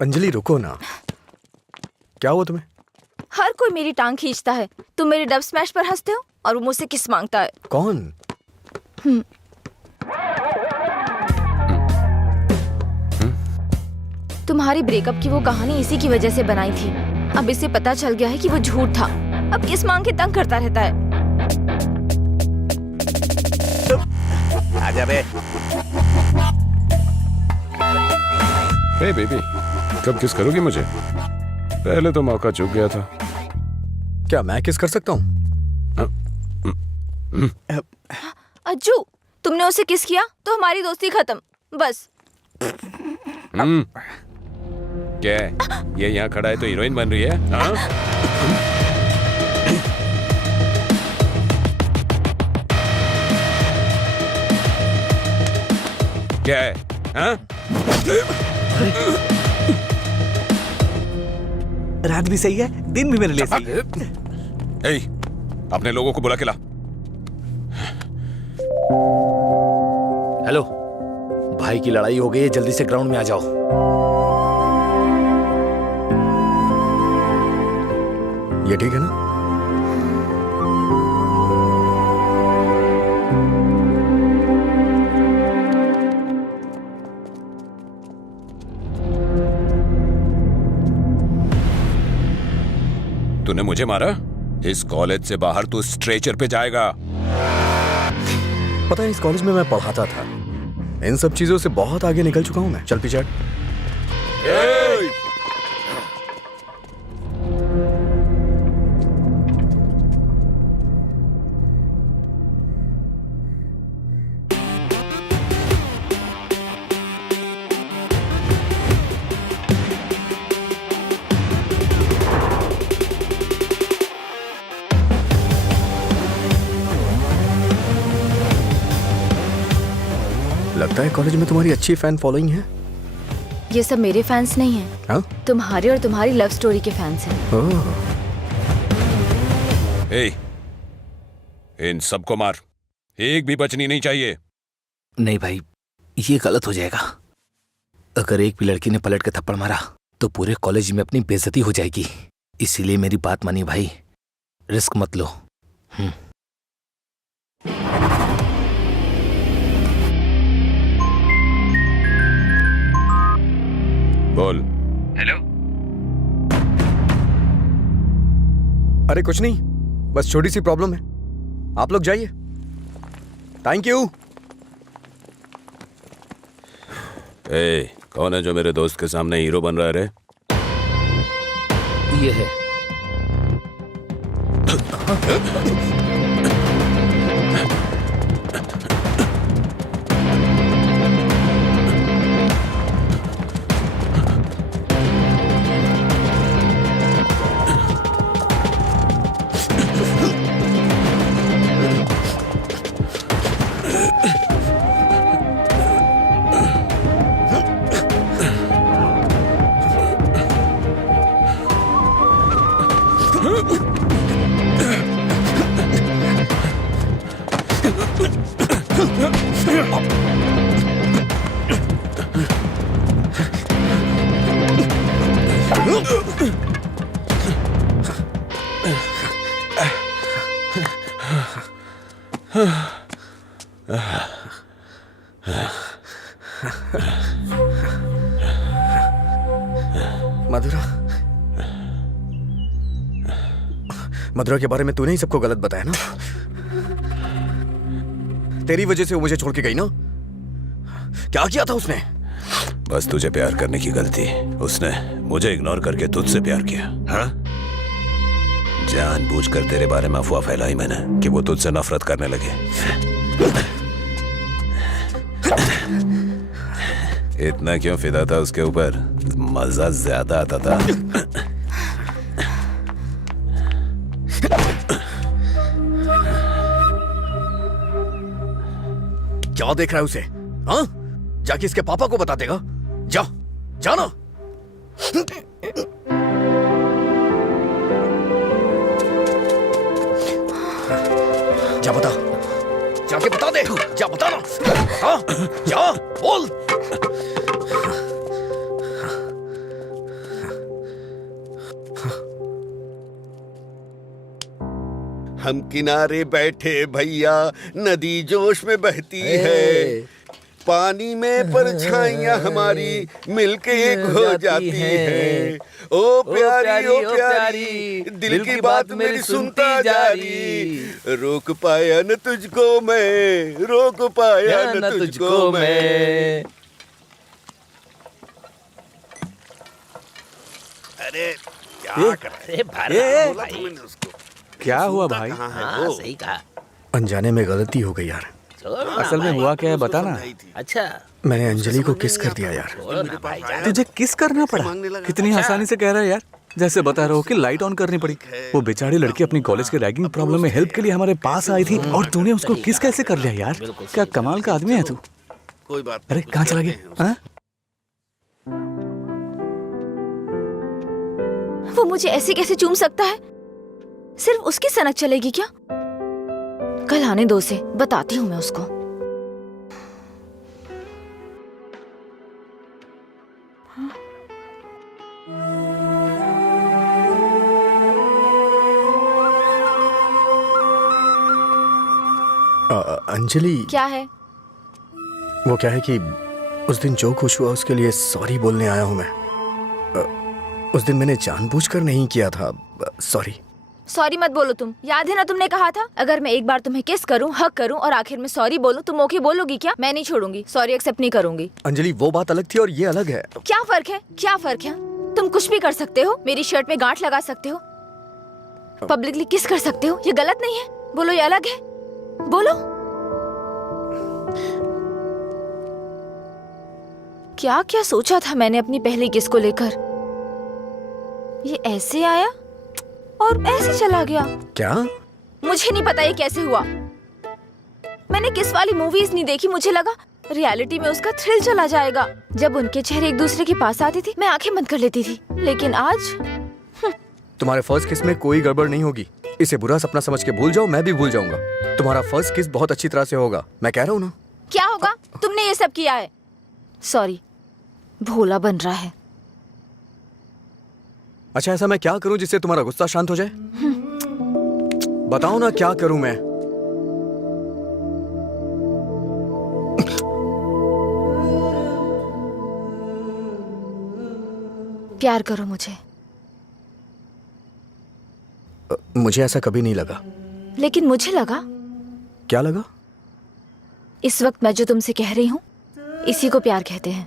अंजलि रुको ना। क्या हुआ तुम्हें? हर कोई मेरी टांग खींचता है। तुम मेरे डब स्मैश पर हंसते हो और वो मुझसे किस मांगता है। कौन? तुम्हारी ब्रेकअप की वो कहानी इसी की वजह से बनाई थी। अब इसे पता चल गया है कि वो झूठ था। अब किस मांग के तंग करता रहता है। आजा बे। हे बेबी, कब किस करोगी मुझे? पहले तो मौका चूक गया था। क्या मैं किस कर सकता हूँ? अज्जू, तुमने उसे किस किया तो हमारी दोस्ती खत्म, बस। क्या है? ये यहाँ खड़ा है तो हीरोइन बन रही है? हाँ? क्या है? हाँ? रात भी सही है, दिन भी मेरे लिए सही है। ए, अपने लोगों को बुला के ला। हेलो, भाई की लड़ाई हो गई है, जल्दी से ग्राउंड में आ जाओ। ये ठीक है ना? तूने मुझे मारा? इस कॉलेज से बाहर तू स्ट्रेचर पे जाएगा। पता है, इस कॉलेज में मैं पढ़ाता था। इन सब चीजों से बहुत आगे निकल चुका हूं मैं। चल पीछे हट। लगता है कॉलेज में तुम्हारी अच्छी फैन फॉलोइंग है। ये सब मेरे फैंस नहीं हैं। हाँ? तुम्हारे और तुम्हारी लव स्टोरी के फैंस हैं। ओह, ए, इन सबको मार, एक भी बचनी नहीं चाहिए। नहीं भाई, ये गलत हो जाएगा। अगर एक भी लड़की ने पलट के थप्पड़ मारा तो पूरे कॉलेज में अपनी बेइज्जती हो जाएगी। इसीलिए मेरी बात मानी भाई, रिस्क मत लो। बोल। हेलो। अरे कुछ नहीं, बस छोटी सी प्रॉब्लम है। आप लोग जाइए। Thank you. ए, कौन है जो मेरे दोस्त के सामने हीरो बन रहा है रे? ये है। मधुरा, मधुरा के बारे में तूने ही सबको गलत बताया ना? तेरी वजह से वो मुझे छोड़ के गई ना? क्या किया था उसने? बस तुझे प्यार करने की गलती। उसने मुझे इग्नोर करके तुझसे प्यार किया। हाँ? जानबूझकर तेरे बारे में अफवाह फैलाई मैंने कि वो तुझसे नफरत करने लगे। इतना क्यों फिदा था उसके ऊपर? मजा ज्यादा आता था। क्या देख रहा है उसे? हाँ? जाके इसके पापा को बता देगा। जा, जाना। जा बता, जाके बता दे। जा बता ना। हाँ? जा, बोल। हम किनारे बैठे भैया, नदी जोश में बहती है, पानी में परछाइयां हमारी मिलके एक हो जाती है। ओ प्यारी दिल की बात मेरी सुनता जा रही, रोक पाया न तुझको मैं, रोक पाया न तुझको मैं। अरे क्या कर रहा है? बोला था मैंने उसको। क्या हुआ सूता भाई? कहाँ है वो? सही कहा। अनजाने में गलती हो गई यार। असल में हुआ क्या है बता ना। समझाई थी। अच्छा मैंने अंजलि को किस कर दिया यार। मेरे पास आया, तुझे किस करना पड़ा? मांगने लगा। कितनी आसानी से कह रहा है यार, जैसे बता रहा हो कि लाइट ऑन करनी पड़ी। वो बेचारी लड़की अपनी कॉलेज के रैगिंग प्रॉब्लम में हेल्प के लिए हमारे पास आई थी और तूने उसको किस कैसे कर लिया यार? क्या कमाल का आदमी है तू। कोई बात अरे नहीं, कहाँ चला करते हैं गया? हाँ? वो मुझे ऐसे कैसे चूम सकता है? सिर्फ उसकी सनक चलेगी क्या? कल आने दो से बताती हूँ मैं उसको। अंजलि क्या है? वो क्या है कि उस दिन जो कुछ हुआ उसके लिए सॉरी बोलने आया हूँ मैं। उस दिन मैंने जानबूझकर नहीं किया था। सॉरी। सॉरी मत बोलो तुम। याद है ना तुमने कहा था अगर मैं एक बार तुम्हें किस करूं, हक करूं और आखिर में सॉरी बोलूं तुम ओके बोलोगी क्या? मैं नहीं छोड़ूंगी। सॉरी एक्सेप्ट नहीं करूंगी। अंजलि वो बात अलग थी और ये अलग है। क्या फर्क है? क्या फर्क है? तुम कुछ भी कर सकते हो, मेरी शर्ट में गांठ लगा सकते हो, पब्लिकली किस कर सकते हो। ये गलत नहीं है? बोलो ये अलग है? बोलो। क्या क्या सोचा था मैंने अपनी पहली किस को लेकर। ये ऐसे आया और ऐसे चला गया। क्या? मुझे नहीं पता ये कैसे हुआ। मैंने किस वाली मूवीज नहीं देखी, मुझे लगा रियलिटी में उसका थ्रिल चला जाएगा। जब उनके चेहरे एक दूसरे के पास आते थे मैं आंखें बंद कर लेती थी, लेकिन आज तुम्हारे फर्स्ट किस में कोई गड़बड़ नहीं होगी। इसे बुरा सपना समझ के भूल जाओ, मैं भी भूल जाऊंगा। तुम्हारा फर्स्ट किस बहुत अच्छी तरह से होगा, मैं कह रहा हूँ ना। क्या होगा? तुमने ये सब किया है। सॉरी, भोला बन रहा है। अच्छा ऐसा मैं क्या करूं जिससे तुम्हारा गुस्सा शांत हो जाए? बताओ ना क्या करूं मैं? प्यार करो मुझे। मुझे ऐसा कभी नहीं लगा। लेकिन मुझे लगा। क्या लगा? इस वक्त मैं जो तुमसे कह रही हूँ इसी को प्यार कहते हैं।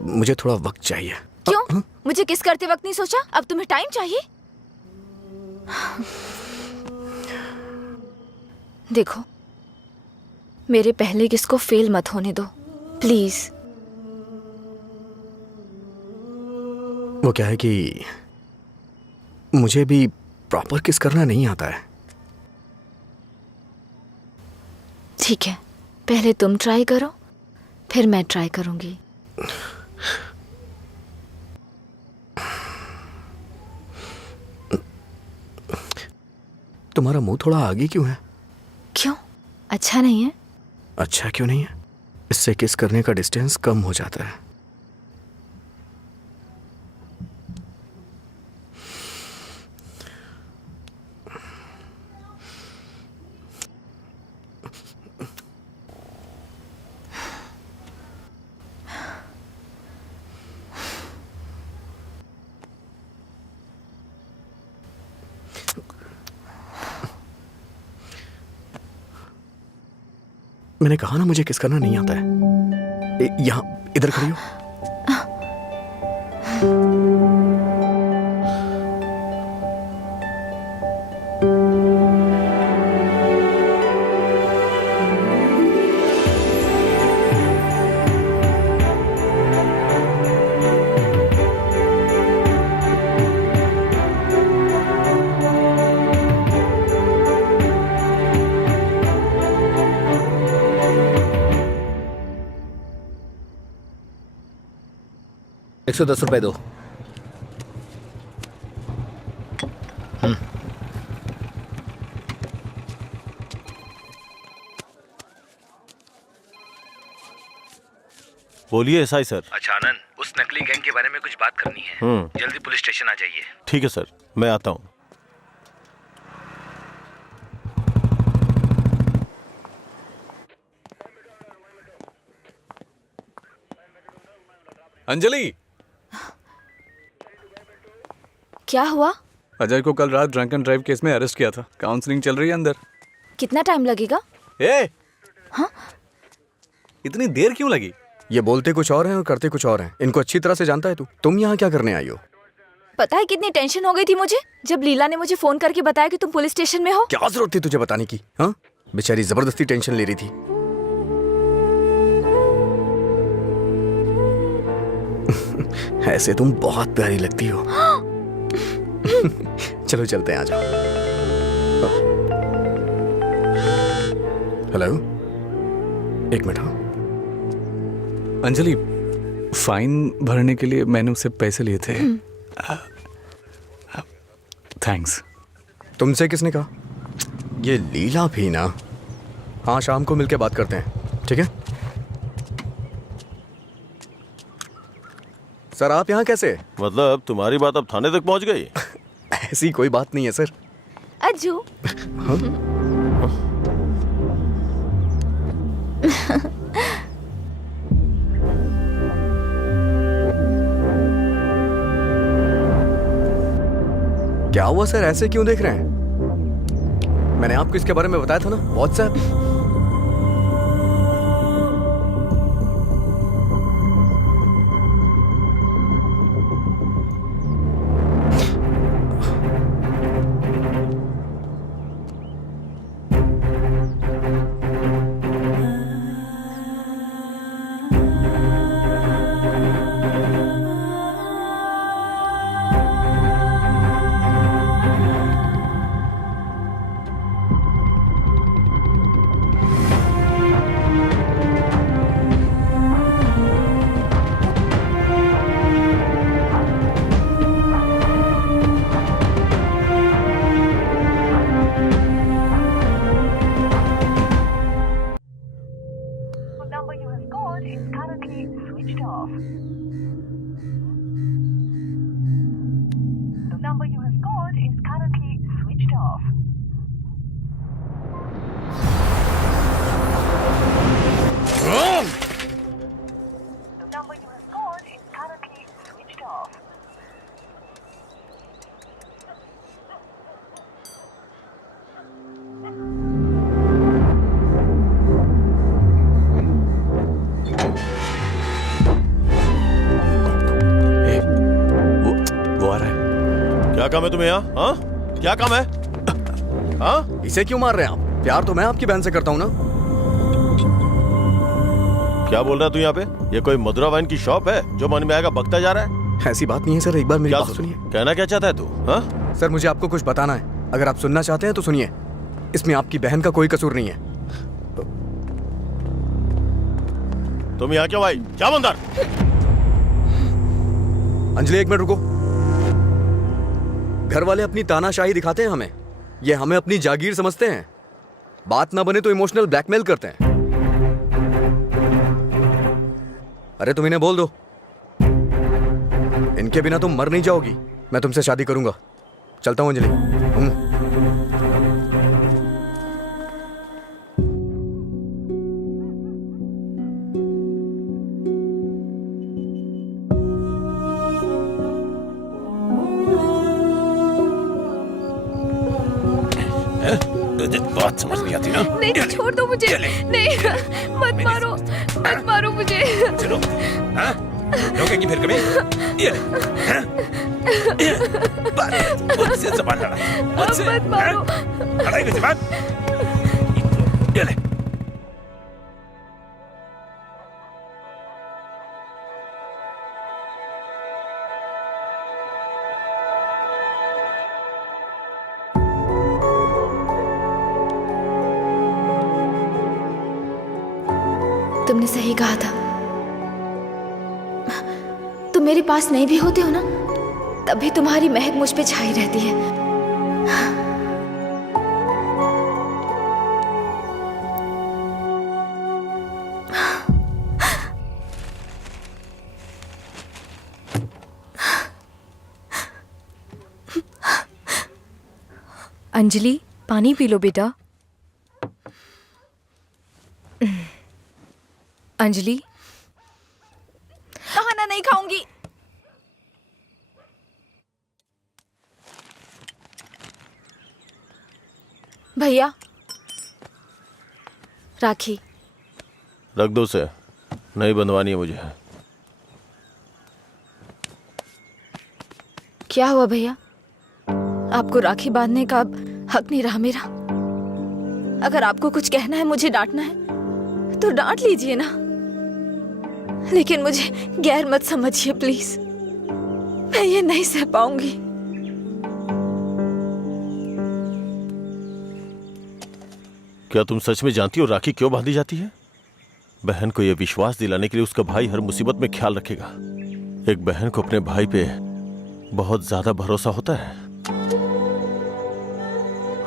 मुझे थोड़ा वक्त चाहिए। क्यों? मुझे किस करते वक्त नहीं सोचा? अब तुम्हें टाइम चाहिए? देखो, मेरे पहले किस को फेल मत होने दो प्लीज। वो क्या है कि मुझे भी प्रॉपर किस करना नहीं आता है। ठीक है, पहले तुम ट्राई करो फिर मैं ट्राई करूंगी। तुम्हारा मुंह थोड़ा आगे क्यों है? क्यों? अच्छा नहीं है? अच्छा क्यों नहीं है? इससे किस करने का डिस्टेंस कम हो जाता है। मैंने कहा ना मुझे किस करना नहीं आता है। यहाँ इधर खड़ी हो। ₹110 दो। बोलिए एसआई सर। अच्छा आनंद, उस नकली गैंग के बारे में कुछ बात करनी है। जल्दी पुलिस स्टेशन आ जाइए। ठीक है सर, मैं आता हूँ। अंजलि, क्या हुआ? अजय को कल रात ड्रंक एंड ड्राइव केस में अरेस्ट किया था। काउंसलिंग चल रही है अंदर। कितना टाइम लगेगा? ए, हाँ? इतनी देर क्यों लगी? ये बोलते कुछ और हैं और करते कुछ और हैं। इनको अच्छी तरह से जानता है तू। तुम यहाँ क्या करने आई हो? पता है कितनी टेंशन हो गई थी मुझे जब लीला ने मुझे फोन करके बताया कि तुम पुलिस स्टेशन में हो। क्या जरूरत थी तुझे बताने की? हाँ, बेचारी जबरदस्ती टेंशन ले रही थी। ऐसे तुम बहुत प्यारी लगती हो। चलो चलते हैं, आ जाओ। हेलो, एक मिनट। हाँ अंजलि, फाइन भरने के लिए मैंने उससे पैसे लिए थे। थैंक्स। तुमसे किसने कहा? ये लीला भी ना। हाँ, शाम को मिलके बात करते हैं, ठीक है? सर आप यहाँ कैसे? मतलब तुम्हारी बात अब थाने तक पहुंच गई? ऐसी कोई बात नहीं है सर। अज्जू। क्या हुआ सर, ऐसे क्यों देख रहे हैं? मैंने आपको इसके बारे में बताया था ना, व्हाट्सएप। क्या काम है तुम्हें यहाँ? हाँ, क्या काम है? हाँ, इसे क्यों मार रहे हैं आप? प्यार तो मैं आपकी बहन से करता हूँ ना। क्या बोल रहा है तू यहाँ पे? ये कोई मधुरा वाइन की शॉप है जो मन में आएगा बकता जा रहा है? ऐसी बात नहीं है सर, एक बार मेरी क्या बात सुनिए। कहना क्या चाहता है तू? हाँ सर, मुझे आपको कुछ बताना है। अगर आप सुनना चाहते हैं तो सुनिए। इसमें आपकी बहन का कोई कसूर नहीं है। तुम यहाँ क्यों आई? क्या अंदर? अंजलि एक मिनट रुको। घर वाले अपनी तानाशाही दिखाते हैं हमें, ये हमें अपनी जागीर समझते हैं। बात ना बने तो इमोशनल ब्लैकमेल करते हैं। अरे तुम इन्हें बोल दो, इनके बिना तुम मर नहीं जाओगी। मैं तुमसे शादी करूंगा। चलता हूं अंजलि। बात समझ नहीं आती ना? नहीं, छोड़ दो मुझे। नहीं, मत मारो, मत मारो मुझे। चलो, हाँ? रोकेगी फिर कभी? ये ले, हाँ? बात मुझसे ज़बान लड़ा, मुझसे, मत मारो। हाँ? लड़ाई ज़बान? ये ले। तुमने सही कहा था। तुम मेरे पास नहीं भी होते हो ना, तब भी तुम्हारी महक मुझ पे छाई रहती है। अंजलि, पानी पी लो बेटा। अंजलि, खाना नहीं खाऊंगी। भैया, राखी। रख दो उसे। नहीं बंधवानी है मुझे। क्या हुआ भैया? आपको राखी बांधने का अब हक नहीं रहा मेरा? अगर आपको कुछ कहना है, मुझे डांटना है तो डांट लीजिए ना, लेकिन मुझे गैर मत समझिए प्लीज। मैं ये नहीं सह पाऊंगी। क्या तुम सच में जानती हो राखी क्यों बांधी जाती है? बहन को यह विश्वास दिलाने के लिए उसका भाई हर मुसीबत में ख्याल रखेगा। एक बहन को अपने भाई पे बहुत ज्यादा भरोसा होता है।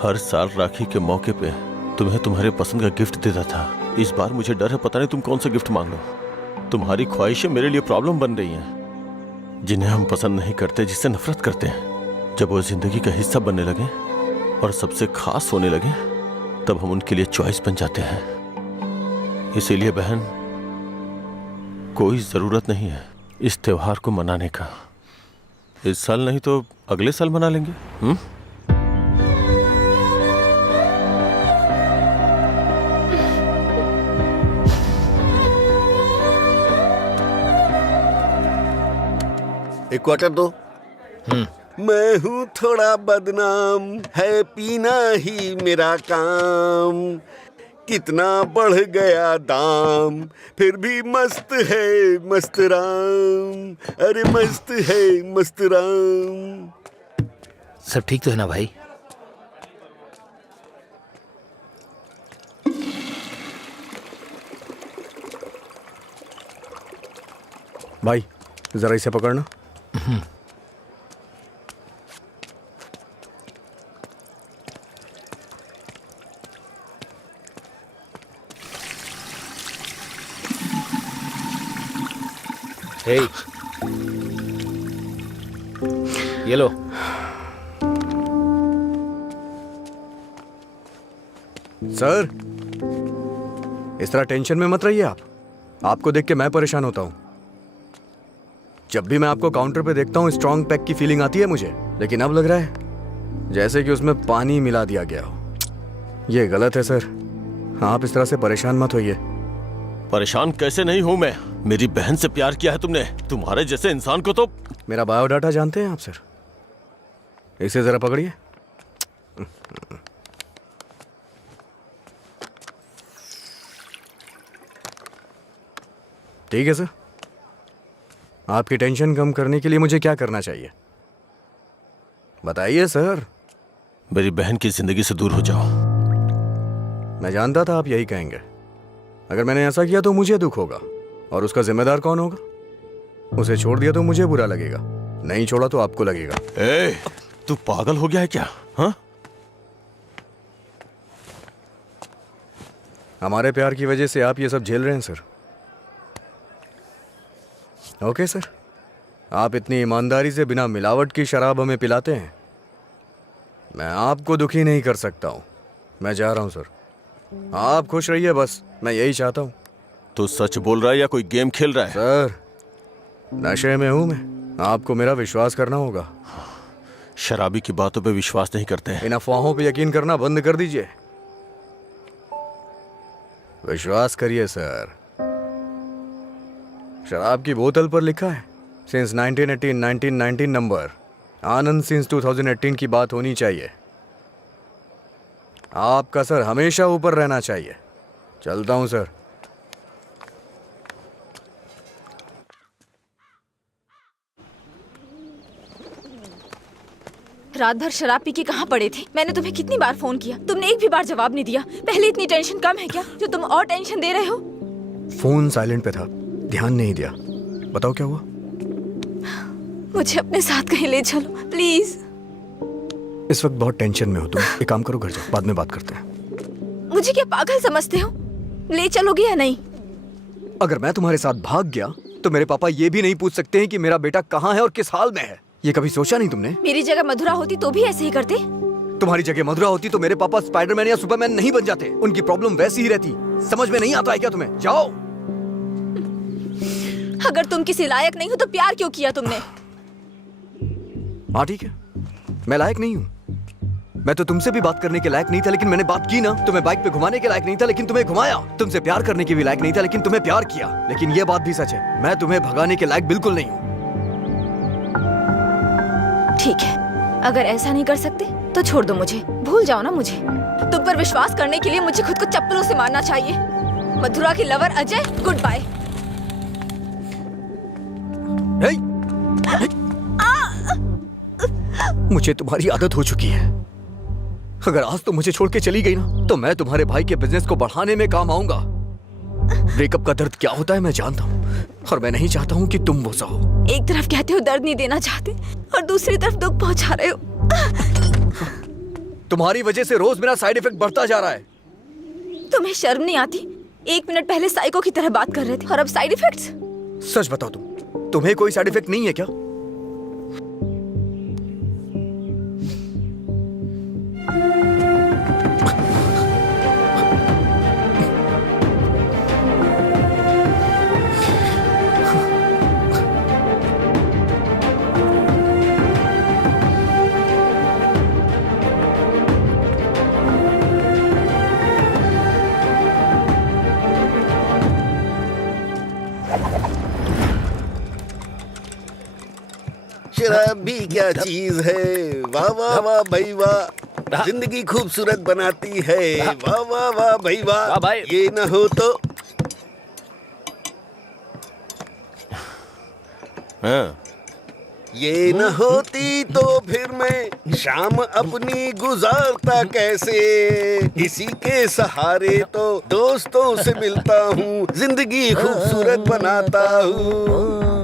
हर साल राखी के मौके पे तुम्हें तुम्हारे पसंद का गिफ्ट देता था। इस बार मुझे डर है, पता नहीं तुम कौन सा गिफ्ट मांग लो। तुम्हारी ख्वाहिशें मेरे लिए प्रॉब्लम बन रही हैं, जिन्हें हम पसंद नहीं करते, जिससे नफरत करते हैं। जब वो जिंदगी का हिस्सा बनने लगे और सबसे खास होने लगे, तब हम उनके लिए चॉइस बन जाते हैं। इसीलिए बहन, कोई जरूरत नहीं है इस त्योहार को मनाने का। इस साल नहीं तो अगले साल मना लेंगे। एक क्वार्टर दो। मैं हूँ थोड़ा बदनाम, है पीना ही मेरा काम, कितना बढ़ गया दाम, फिर भी मस्त है मस्त राम, अरे मस्त है मस्त राम। सब ठीक तो है ना भाई? भाई जरा इसे पकड़ना। हे, ये लो। सर, इस तरह टेंशन में मत रहिए आप। आपको देख के मैं परेशान होता हूं। जब भी मैं आपको काउंटर पे देखता हूं, स्ट्रॉन्ग पैक की फीलिंग आती है मुझे, लेकिन अब लग रहा है जैसे कि उसमें पानी मिला दिया गया हो। ये गलत है सर, आप इस तरह से परेशान मत होइए। परेशान कैसे नहीं हूं मैं? मेरी बहन से प्यार किया है तुमने। तुम्हारे जैसे इंसान को तो। मेरा बायोडाटा जानते हैं आप सर? इसे जरा पकड़िए। ठीक है सर, आपकी टेंशन कम करने के लिए मुझे क्या करना चाहिए बताइए सर। मेरी बहन की जिंदगी से दूर हो जाओ। मैं जानता था आप यही कहेंगे। अगर मैंने ऐसा किया तो मुझे दुख होगा, और उसका जिम्मेदार कौन होगा? उसे छोड़ दिया तो मुझे बुरा लगेगा, नहीं छोड़ा तो आपको लगेगा। ए, तू पागल हो गया है क्या? हाँ? हमारे प्यार की वजह से आप ये सब झेल रहे हैं सर। ओके सर, आप इतनी ईमानदारी से बिना मिलावट की शराब हमें पिलाते हैं, मैं आपको दुखी नहीं कर सकता हूं। मैं जा रहा हूं सर, आप खुश रहिए बस, मैं यही चाहता हूं। तू सच बोल रहा है या कोई गेम खेल रहा है? सर, नशे में हूं मैं, आपको मेरा विश्वास करना होगा। शराबी की बातों पे विश्वास नहीं करते हैं। इन अफवाहों पे यकीन करना बंद कर दीजिए। विश्वास करिए सर। शराब की बोतल पर लिखा है सिंस 1918 1919 नंबर, आनंद सिंस 2018 की बात होनी चाहिए। आपका सर हमेशा ऊपर रहना चाहिए। चलता हूं सर। रात भर शराब पी के कहाँ पड़े थे? मैंने तुम्हें कितनी बार फोन किया, तुमने एक भी बार जवाब नहीं दिया। पहले इतनी टेंशन कम है क्या जो तुम और टेंशन दे रहे हो? फोन साइलेंट पे था, ध्यान नहीं दिया। बताओ क्या हुआ? मुझे अपने साथ कहीं ले चलो प्लीज। इस वक्त बहुत टेंशन में हो तुम, एक काम करो, घर जाओ, बाद में बात करते हैं। मुझे क्या पागल समझते हो? ले चलोगे या नहीं? अगर मैं तुम्हारे साथ भाग गया तो मेरे पापा ये भी नहीं पूछ सकते हैं कि मेरा बेटा कहाँ है और किस हाल में है। ये कभी सोचा नहीं तुमने? मेरी जगह मधुरा होती तो भी ऐसे ही करते। तुम्हारी जगह मधुरा होती तो मेरे पापा स्पाइडरमैन या सुपरमैन नहीं बन जाते। उनकी प्रॉब्लम वैसी ही रहती। समझ में नहीं आता है क्या तुम्हें? जाओ। अगर तुम किसी लायक नहीं हो तो प्यार क्यों किया तुमने? हाँ ठीक है, मैं लायक नहीं हूँ, मैं तो तुमसे भी बात करने के लायक नहीं था, लेकिन मैंने बात की ना। तुम्हें बाइक पे घुमाने के लायक नहीं था, लेकिन तुम्हें घुमाया। तुमसे प्यार करने के भी लायक नहीं था, लेकिन तुम्हें प्यार किया। लेकिन ये बात भी सच है, मैं तुम्हें भगाने के लायक बिल्कुल नहीं हूँ। ठीक है, अगर ऐसा नहीं कर सकते तो छोड़ दो मुझे, भूल जाओ ना मुझे। तुम पर विश्वास करने के लिए मुझे खुद को चप्पलों से मारना चाहिए। मथुरा की लवर अजय, गुड बाय। मुझे तुम्हारी आदत हो चुकी है। अगर आज तुम मुझे छोड़ के चली गई ना, तो मैं तुम्हारे भाई के बिजनेस को बढ़ाने में काम आऊंगा। ब्रेकअप का दर्द क्या होता है मैं जानता हूँ, और मैं नहीं चाहता हूँ कि तुम वो सहो। एक तरफ कहते हो दर्द नहीं देना चाहते, और दूसरी तरफ दुख पहुंचा रहे हो। तुम्हारी वजह से रोज मेरा साइड इफेक्ट बढ़ता जा रहा है। तुम्हें शर्म नहीं आती? 1 मिनट पहले साइको की तरह बात कर रहे थे, और अब साइड इफेक्ट्स। सच बताओ, तुम्हें कोई साइड इफेक्ट नहीं है क्या? शराब भी क्या चीज है, वाह वाह वाह भाई वाह, जिंदगी खूबसूरत बनाती है, वाह वाह वाह भाई वाह। भाई। ये न हो तो हाँ। ये न होती तो फिर मैं शाम अपनी गुजारता कैसे। इसी के सहारे तो दोस्तों से मिलता हूँ, जिंदगी खूबसूरत बनाता हूँ।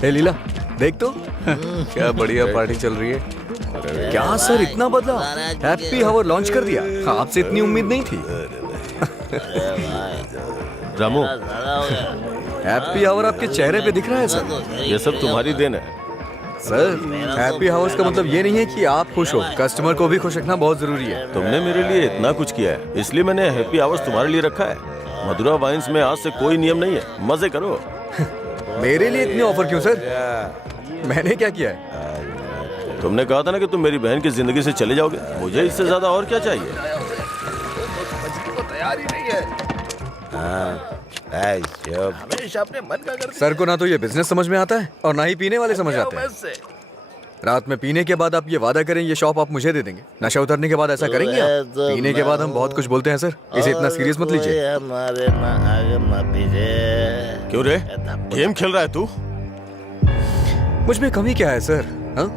हे लीला, देख तो क्या बढ़िया पार्टी चल रही है। क्या सर इतना बदला? हैप्पी हावर लॉन्च कर दिया। आपसे इतनी उम्मीद नहीं थी। रामू, हैप्पी हावर आपके चेहरे पे दिख रहा है सर। ये सब तुम्हारी देन है। सर, हैप्पी हावर्स का मतलब ये नहीं है कि आप खुश हो, कस्टमर को भी खुश रखना बहुत जरूरी है। तुमने मेरे लिए इतना कुछ किया है, इसलिए मैंने हैप्पी आवर्स तुम्हारे लिए रखा है। मधुरा वाइन्स में आज से कोई नियम नहीं है, मजे करो। मेरे लिए इतने ऑफर क्यों सर? मैंने क्या किया है? तुमने कहा था ना कि तुम मेरी बहन की जिंदगी से चले जाओगे, मुझे इससे ज्यादा और क्या चाहिए? तैयार ही नहीं है। हमेशा अपने मन का करते सर को ना तो ये बिजनेस समझ में आता है, और ना ही पीने वाले समझ आते हैं। रात में पीने के बाद आप ये वादा करें ये शॉप आप मुझे दे देंगे। नशा उतरने के बाद ऐसा करेंगे आप? पीने के बाद हम बहुत कुछ बोलते हैं सर, इसे इतना सीरियस मत लीजिए। क्यों रे, गेम खेल रहा है तू? मुझ में कमी क्या है सर? हाँ,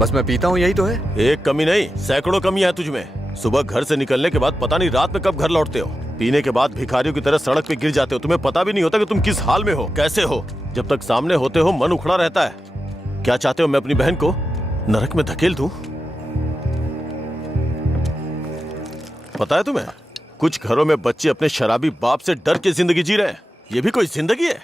बस मैं पीता हूँ, यही तो है। एक कमी नहीं, सैकड़ों कमियां हैं तुझमें। सुबह घर से निकलने के बाद पता नहीं रात में कब घर लौटते हो। पीने के बाद भिखारियों की तरह सड़क पे गिर जाते हो। तुम्हें पता भी नहीं होता कि तुम किस हाल में हो, कैसे हो। जब तक सामने होते हो मन उखड़ा रहता है। क्या चाहते हो, मैं अपनी बहन को नरक में धकेल दूं? पता है तुम्हें, कुछ घरों में बच्चे अपने शराबी बाप से डर के जिंदगी जी रहे हैं। ये भी कोई जिंदगी है?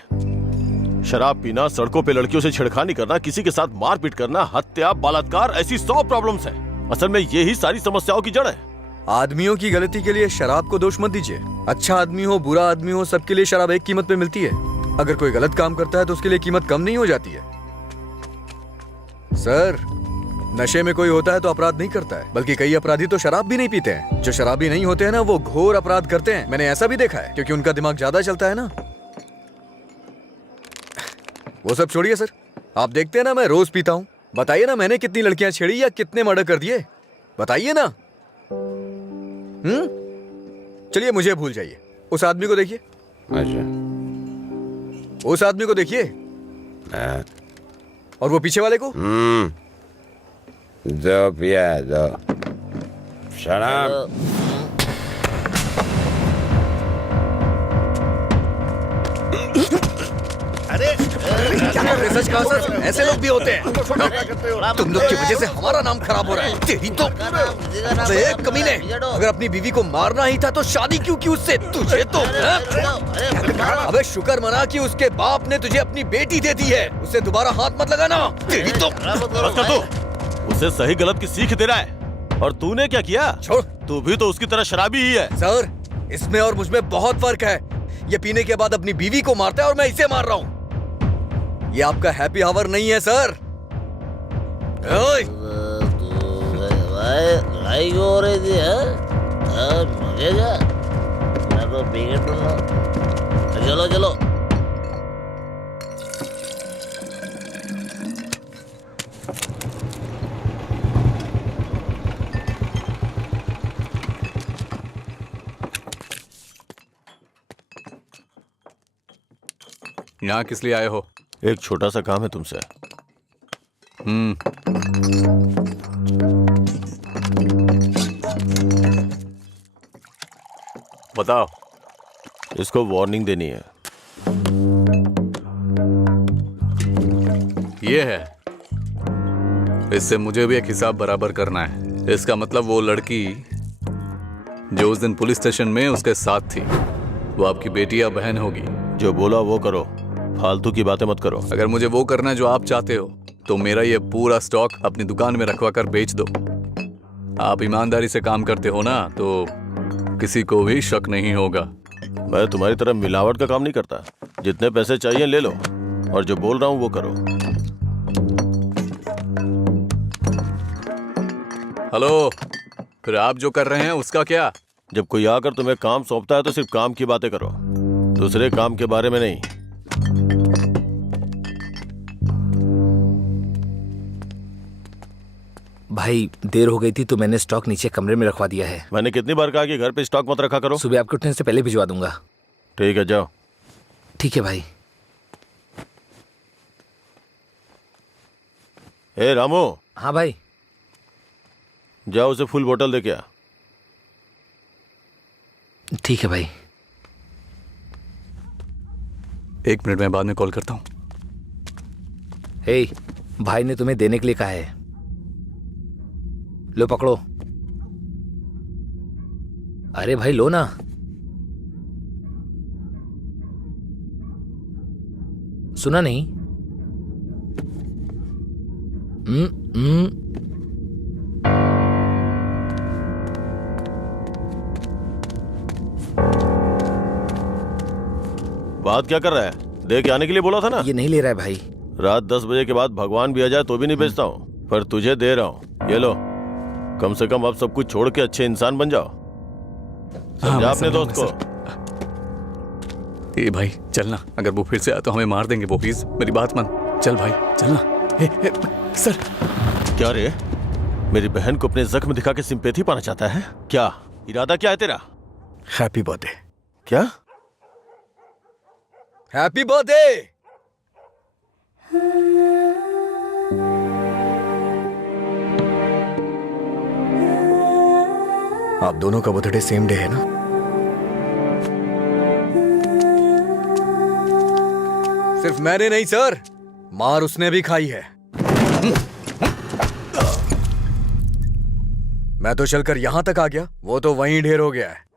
शराब पीना, सड़कों पे लड़कियों से छेड़खानी करना, किसी के साथ मारपीट करना, हत्या, बलात्कार, ऐसी 100 प्रॉब्लम्स हैं। असल में यही सारी समस्याओं की जड़ है। आदमियों की गलती के लिए शराब को दोष मत दीजिए। अच्छा आदमी हो, बुरा आदमी हो, सबके लिए शराब एक कीमत पे मिलती है। अगर कोई गलत काम करता है तो उसके लिए कीमत कम नहीं हो जाती है। सर, नशे में कोई होता है तो अपराध नहीं करता है, बल्कि कई अपराधी तो शराब भी नहीं पीते हैं। जो शराबी नहीं होते हैं ना, वो घोर अपराध करते हैं। मैंने ऐसा भी देखा है, क्योंकि उनका दिमाग ज्यादा चलता है ना। वो सब छोड़िए सर, आप देखते हैं ना मैं रोज पीता हूँ। बताइए ना मैंने कितनी लड़कियां छेड़ी या कितने मर्डर कर दिए, बताइए ना। चलिए मुझे भूल जाइए। उस आदमी को देखिए, उस आदमी को देखिए, और वो पीछे वाले को। जो पिया जो शराब। सच कहा सर, ऐसे लोग भी होते हैं। तुम लोग की वजह से हमारा नाम खराब हो रहा है। तेरी तो कमीने, अगर अपनी बीवी को मारना ही था तो शादी क्यों की उससे? तुझे तो अबे शुक्र मना कि उसके बाप ने तुझे अपनी बेटी दे दी है। उससे दोबारा हाथ मत लगाना। तेरी तो उसे सही गलत की सीख दे रहा है। और तूने क्या किया? छोड़। तू भी तो उसकी तरह शराबी ही है। सर, इसमें और मुझमें बहुत फर्क है। ये पीने के बाद अपनी बीवी को मारता है और मैं इसे मार रहा हूँ। ये आपका हैप्पी आवर नहीं है सर। ओए! लड़ाई क्यों हो रही थी? मुझे क्या, मैं तो पी के टूंगा। चलो चलो। यहाँ किस लिए आए हो? एक छोटा सा काम है तुमसे। बताओ। इसको वार्निंग देनी है। ये है, इससे मुझे भी एक हिसाब बराबर करना है। इसका मतलब वो लड़की जो उस दिन पुलिस स्टेशन में उसके साथ थी, वो आपकी बेटी या बहन होगी। जो बोला वो करो, फालतू की बातें मत करो। अगर मुझे वो करना है जो आप चाहते हो तो मेरा ये पूरा स्टॉक अपनी दुकान में रखवा कर बेच दो। आप ईमानदारी से काम करते हो ना, तो किसी को भी शक नहीं होगा। मैं तुम्हारी तरह मिलावट का काम नहीं करता। जितने पैसे चाहिए ले लो, और जो बोल रहा हूँ वो करो। हेलो, फिर आप जो कर रहे हैं उसका क्या? जब कोई आकर तुम्हें काम सौंपता है तो सिर्फ काम की बातें करो, दूसरे काम के बारे में नहीं। भाई देर हो गई थी तो मैंने स्टॉक नीचे कमरे में रखवा दिया है। मैंने कितनी बार कहा कि घर पे स्टॉक मत रखा करो? सुबह आपके उठने से पहले भिजवा दूंगा। ठीक है, जाओ। ठीक है भाई। ए रामू। हाँ भाई। जाओ उसे फुल बोतल दे के आ। ठीक है भाई। 1 मिनट में बाद में कॉल करता हूँ। हे, भाई ने तुम्हें देने के लिए कहा है। लो पकड़ो। अरे भाई लो ना। सुना नहीं? बात क्या कर रहा है? दे के आने के लिए बोला था ना। ये नहीं ले रहा है भाई। रात 10 बजे के बाद भगवान भी आ जाए तो भी नहीं बेचता हूँ, पर तुझे दे रहा हूँ। ये लो, कम से कम अब सब कुछ छोड़ के अच्छे इंसान बन जाओ। समझा अपने दोस्त को। ए भाई चलना, अगर वो फिर से आए तो हमें मार देंगे वो। प्लीज मेरी बात मान। चल भाई चलना। सर। क्या रे, मेरी बहन को अपने जख्म दिखा के सिंपैथी पाना चाहता है क्या? इरादा क्या है तेरा? Happy birthday. क्या? Happy birthday. आप दोनों का बर्थडे सेम डे है ना? सिर्फ मैंने नहीं सर, मार उसने भी खाई है। मैं तो चलकर यहां तक आ गया, वो तो वहीं ढेर हो गया है।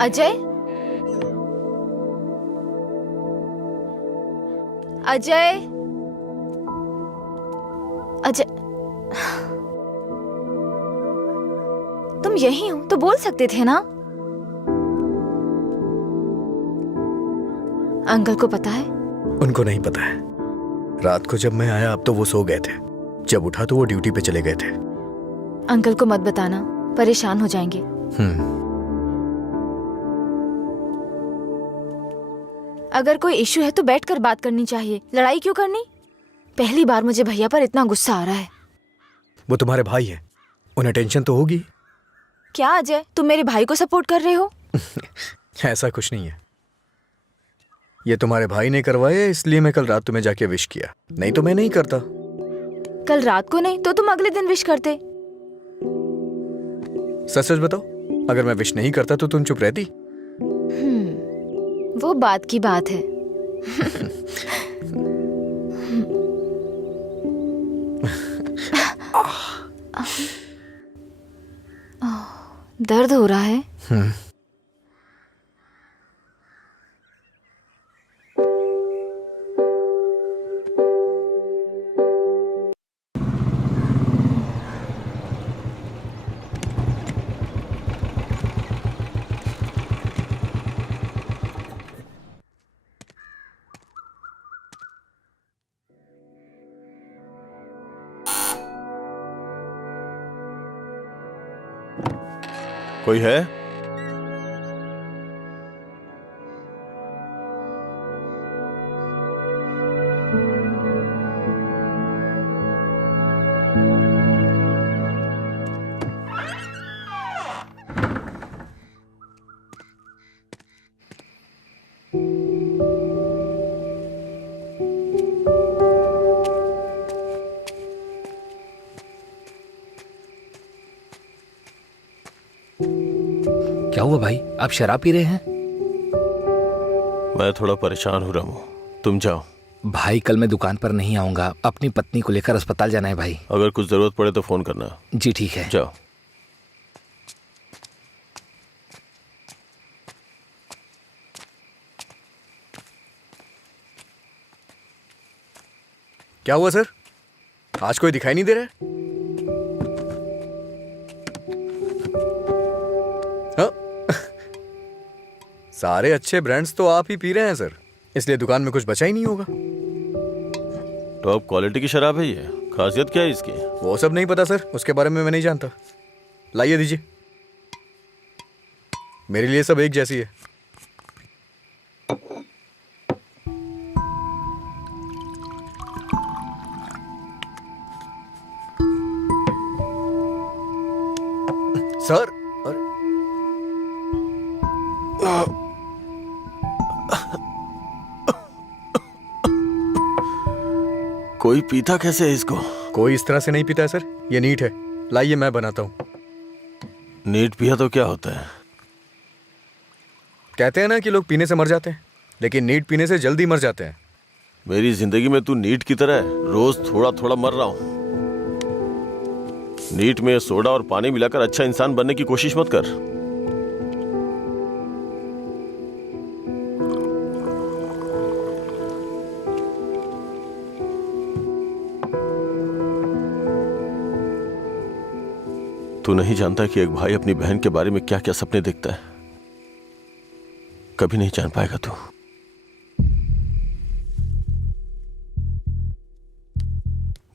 अजय, अजय, अजय, तुम यही हो तो बोल सकते थे ना। अंकल को पता है? उनको नहीं पता है। रात को जब मैं आया अब तो वो सो गए थे, जब उठा तो वो ड्यूटी पे चले गए थे। अंकल को मत बताना, परेशान हो जाएंगे। अगर कोई इशू है तो बैठकर बात करनी चाहिए, लड़ाई क्यों करनी? पहली बार मुझे भैया पर इतना गुस्सा आ रहा है। वो तुम्हारे भाई है, उन्हें टेंशन तो होगी। क्या अजय, तुम मेरे भाई को सपोर्ट कर रहे हो? ऐसा कुछ नहीं है। ये तुम्हारे भाई ने करवाया इसलिए मैं कल रात तुम्हें जाके विश किया, नहीं तो मैं नहीं करता। कल रात को नहीं तो तुम अगले दिन विश करते। सच सच बताओ, अगर मैं विश नहीं करता तो तुम चुप रहती? वो बात की बात है। दर्द हो रहा है? कोई है? क्या हुआ भाई, आप शराब पी रहे हैं? मैं थोड़ा परेशान हो रहा हूँ, तुम जाओ। भाई कल मैं दुकान पर नहीं आऊंगा, अपनी पत्नी को लेकर अस्पताल जाना है भाई। अगर कुछ जरूरत पड़े तो फोन करना। जी ठीक है। जाओ। क्या हुआ सर, आज कोई दिखाई नहीं दे रहा है? हाँ? सारे अच्छे ब्रांड्स तो आप ही पी रहे हैं सर, इसलिए दुकान में कुछ बचा ही नहीं होगा। टॉप क्वालिटी की शराब है ये, खासियत क्या है इसकी? वो सब नहीं पता सर, उसके बारे में मैं नहीं जानता। लाइए दीजिए, मेरे लिए सब एक जैसी है। सर कोई पीता कैसे है इसको? कोई इस तरह से नहीं पीता है सर, ये नीट है। लाइए मैं बनाता हूँ। नीट पिया तो क्या होता है? कहते हैं ना कि लोग पीने से मर जाते हैं, लेकिन नीट पीने से जल्दी मर जाते हैं। मेरी जिंदगी में तू नीट की तरह है, रोज थोड़ा थोड़ा मर रहा हूं। नीट में सोडा और पानी मिलाकर अच्छा इंसान बनने की कोशिश मत कर। तू नहीं जानता कि एक भाई अपनी बहन के बारे में क्या क्या सपने देखता है। कभी नहीं जान पाएगा तू।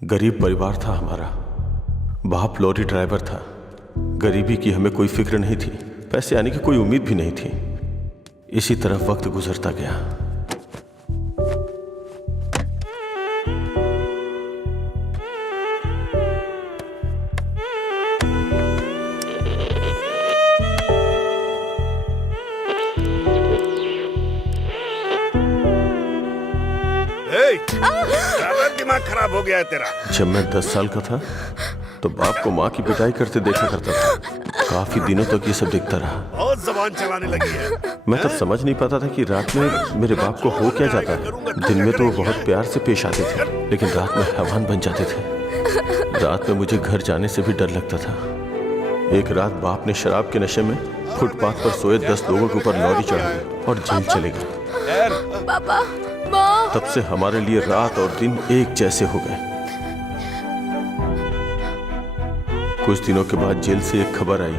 गरीब परिवार था हमारा, बाप लॉरी ड्राइवर था। गरीबी की हमें कोई फिक्र नहीं थी, पैसे आने की कोई उम्मीद भी नहीं थी। इसी तरह वक्त गुजरता गया। दिमाग खराब हो गया है तेरा। जब मैं 10 साल का था तो बाप को माँ की पिटाई करते देखा करता था। काफी दिनों तक ये सब देखता रहा। बहुत जबान चलाने लगी है। मैं तब समझ नहीं पाता था कि रात में मेरे बाप को हो क्या जाता है। दिन में तो वो बहुत प्यार से पेश आते थे, लेकिन रात में हैवान बन जाते थे। रात में मुझे घर जाने से भी डर लगता था। एक रात बाप ने शराब के नशे में फुटपाथ पर सोए 10 लोगों के ऊपर लॉरी चढ़ा दी और जेल चले गए। पापा, माँ। तब से हमारे लिए रात और दिन एक जैसे हो गए। कुछ दिनों के बाद जेल से एक खबर आई,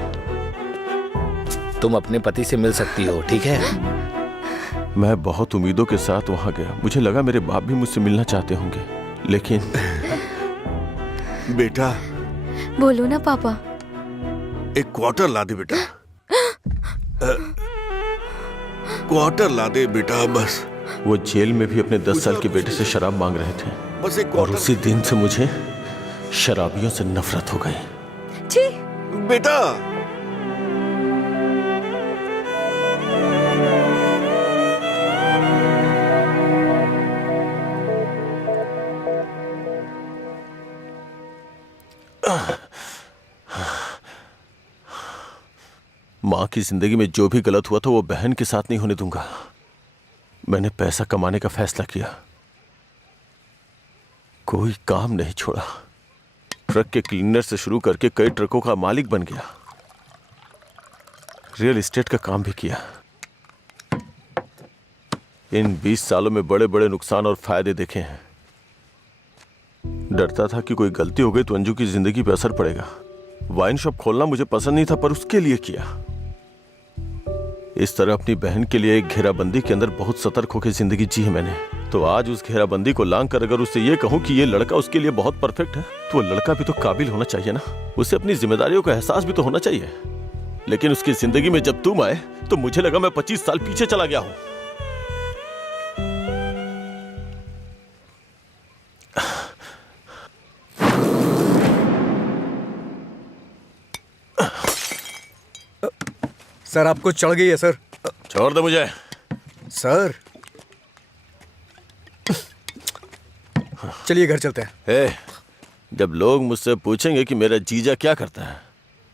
तुम अपने पति से मिल सकती हो, ठीक है? मैं बहुत उम्मीदों के साथ वहां गया। मुझे लगा मेरे बाप भी मुझसे मिलना चाहते होंगे, लेकिन बेटा बोलो ना पापा। एक क्वार्टर ला दे बेटा। क्वार्टर ला दे बेटा बस। वो जेल में भी अपने 10 साल के बेटे से शराब मांग रहे थे बस एक और उसी दिन से मुझे शराबियों से नफरत हो गई। छी। बेटा माँ की जिंदगी में जो भी गलत हुआ था वो बहन के साथ नहीं होने दूंगा। मैंने पैसा कमाने का फैसला किया, कोई काम नहीं छोड़ा। ट्रक के क्लीनर से शुरू करके कई ट्रकों का मालिक बन गया। रियल एस्टेट का काम भी किया। इन 20 सालों में बड़े बड़े नुकसान और फायदे देखे हैं। डरता था कि कोई गलती हो गई तो अंजू की जिंदगी पर असर पड़ेगा। वाइन शॉप खोलना मुझे पसंद नहीं था, पर उसके लिए किया। इस तरह अपनी बहन के लिए एक घेराबंदी के अंदर बहुत सतर्क होकर जिंदगी जी है मैंने। तो आज उस घेराबंदी को लांग कर अगर उससे ये कहूं कि ये लड़का उसके लिए बहुत परफेक्ट है, तो वो लड़का भी तो काबिल होना चाहिए ना। उसे अपनी जिम्मेदारियों का एहसास भी तो होना चाहिए। लेकिन उसकी जिंदगी में जब तुम आए तो मुझे लगा मैं 25 साल पीछे चला गया हूं। सर आपको चढ़ गई है सर। छोड़ दे मुझे। सर चलिए घर चलते हैं। जब लोग मुझसे पूछेंगे कि मेरा जीजा क्या करता है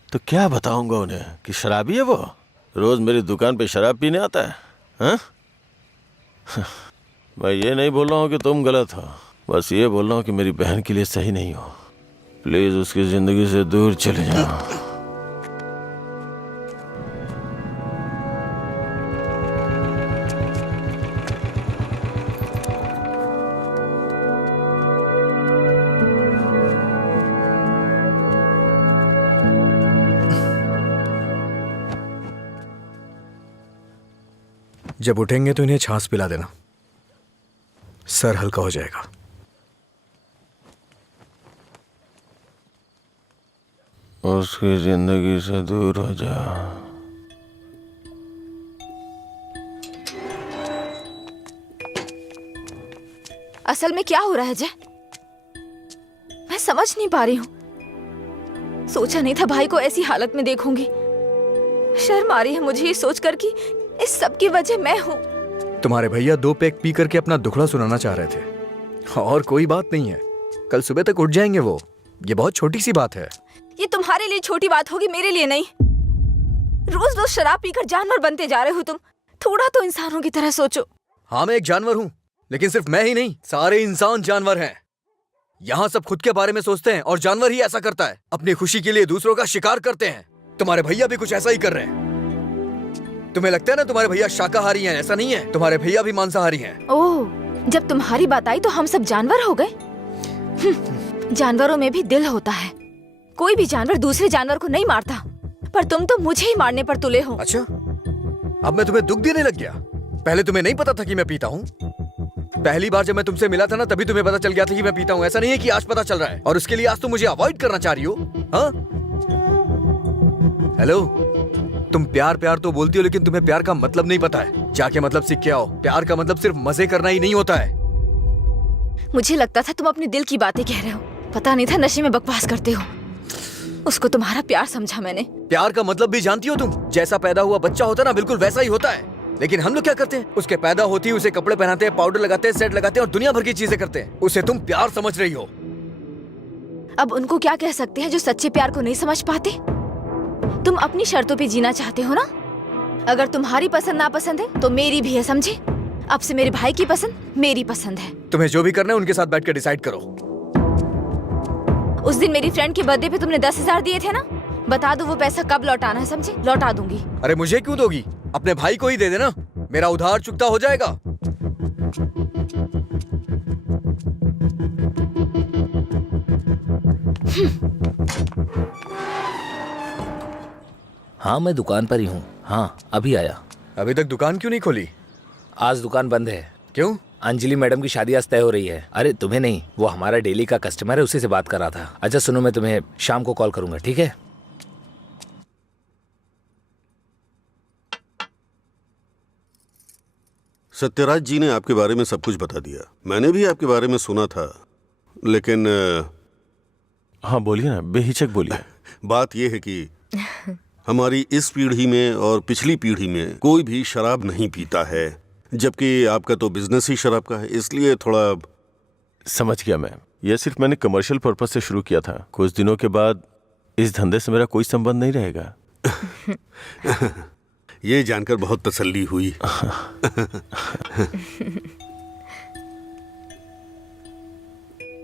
तो क्या बताऊंगा उन्हें कि शराबी है वो, रोज मेरी दुकान पे शराब पीने आता है। हाँ? मैं ये नहीं बोल रहा हूँ कि तुम गलत हो, बस ये बोल रहा हूँ कि मेरी बहन के लिए सही नहीं हो। प्लीज उसकी जिंदगी से दूर चले जाओ। जब उठेंगे तो इन्हें छाछ पिला देना, सर हल्का हो जाएगा। उसकी जिंदगी से दूर हो जा। असल में क्या हो रहा है जय? मैं समझ नहीं पा रही हूँ। सोचा नहीं था भाई को ऐसी हालत में देखूंगी। शर्म आ रही है मुझे ये सोचकर कि इस सब की वजह मैं हूँ। तुम्हारे भैया 2 पैक पी करके अपना दुखड़ा सुनाना चाह रहे थे और कोई बात नहीं है, कल सुबह तक उठ जाएंगे वो। ये बहुत छोटी सी बात है। ये तुम्हारे लिए छोटी बात होगी, मेरे लिए नहीं। रोज रोज शराब पीकर जानवर बनते जा रहे हो तुम। थोड़ा तो इंसानों की तरह सोचो। हाँ मैं एक जानवर हूँ, लेकिन सिर्फ मैं ही नहीं, सारे इंसान जानवर हैं। यहाँ सब खुद के बारे में सोचते हैं और जानवर ही ऐसा करता है, अपनी खुशी के लिए दूसरों का शिकार करते हैं। तुम्हारे भैया भी कुछ ऐसा ही कर रहे हैं। तुम्हें लगता है ना तुम्हारे भैया शाकाहारी हैं, ऐसा नहीं है, तुम्हारे भैया भी मांसाहारी हैं। ओह, जब तुम्हारी बात आई तो हम सब जानवर हो गए। जानवरों में भी दिल होता है। कोई भी जानवर दूसरे जानवर को नहीं मारता, पर तुम तो मुझे ही मारने पर तुले हो। अच्छा, अब मैं तुम्हें दुख देने लग गया? पहले तुम्हें नहीं पता था कि मैं पीता हूँ? पहली बार जब मैं तुमसे मिला था ना, तभी तुम्हें पता चल गया था कि मैं पीता हूँ। ऐसा नहीं है कि आज पता चल रहा है और उसके लिए आज तुम मुझे अवॉइड करना चाह रही हो। हाँ? हेलो, तुम प्यार प्यार तो बोलती हो, लेकिन तुम्हें प्यार का मतलब नहीं पता है। जाके मतलब सीख के आओ। प्यार का मतलब सिर्फ मजे करना ही नहीं होता है। मुझे लगता था तुम अपने दिल की बातें कह रहे हो, पता नहीं था नशे में बकवास करते हो। उसको तुम्हारा प्यार समझा मैंने। प्यार का मतलब भी जानती हो तुम? जैसा पैदा हुआ बच्चा होता है ना, बिल्कुल वैसा ही होता है। लेकिन हम लोग क्या करते हैं, उसके पैदा होती है उसे कपड़े पहनाते हैं, पाउडर लगाते हैं, सेट लगाते हैं और दुनिया भर की चीजें करते हैं। उसे तुम प्यार समझ रही हो। अब उनको क्या कह सकते हैं जो सच्चे प्यार को नहीं समझ पाते? तुम अपनी शर्तों पे जीना चाहते हो ना? अगर तुम्हारी पसंद नापसंद है तो मेरी भी है, समझे? अब से मेरे भाई की पसंद मेरी पसंद है। तुम्हें जो भी करना है उनके साथ बैठ कर डिसाइड करो। उस दिन मेरी फ्रेंड के बर्थडे पे तुमने 10,000 दिए थे ना, बता दो वो पैसा कब लौटाना है, समझे? लौटा दूंगी। अरे मुझे क्यों दोगी? अपने भाई को ही दे देना, मेरा उधार चुकता हो जाएगा। हाँ मैं दुकान पर ही हूँ। हाँ अभी आया। अभी तक दुकान क्यों नहीं खोली? आज दुकान बंद है। क्यों? अंजलि मैडम की शादी आज तय हो रही है। अरे तुम्हें नहीं, वो हमारा डेली का कस्टमर है, उसी से बात कर रहा था। अच्छा सुनो, मैं तुम्हें शाम को कॉल करूंगा, ठीक है? सत्यराज जी ने आपके बारे में सब कुछ बता दिया। मैंने भी आपके बारे में सुना था, लेकिन हाँ बोलिए ना, बेहिचक बोलिए। बात यह है कि हमारी इस पीढ़ी में और पिछली पीढ़ी में कोई भी शराब नहीं पीता है, जबकि आपका तो बिजनेस ही शराब का है, इसलिए थोड़ा। समझ गया मैं। यह सिर्फ मैंने कमर्शियल पर्पस से शुरू किया था। कुछ दिनों के बाद इस धंधे से मेरा कोई संबंध नहीं रहेगा। ये जानकर बहुत तसल्ली हुई।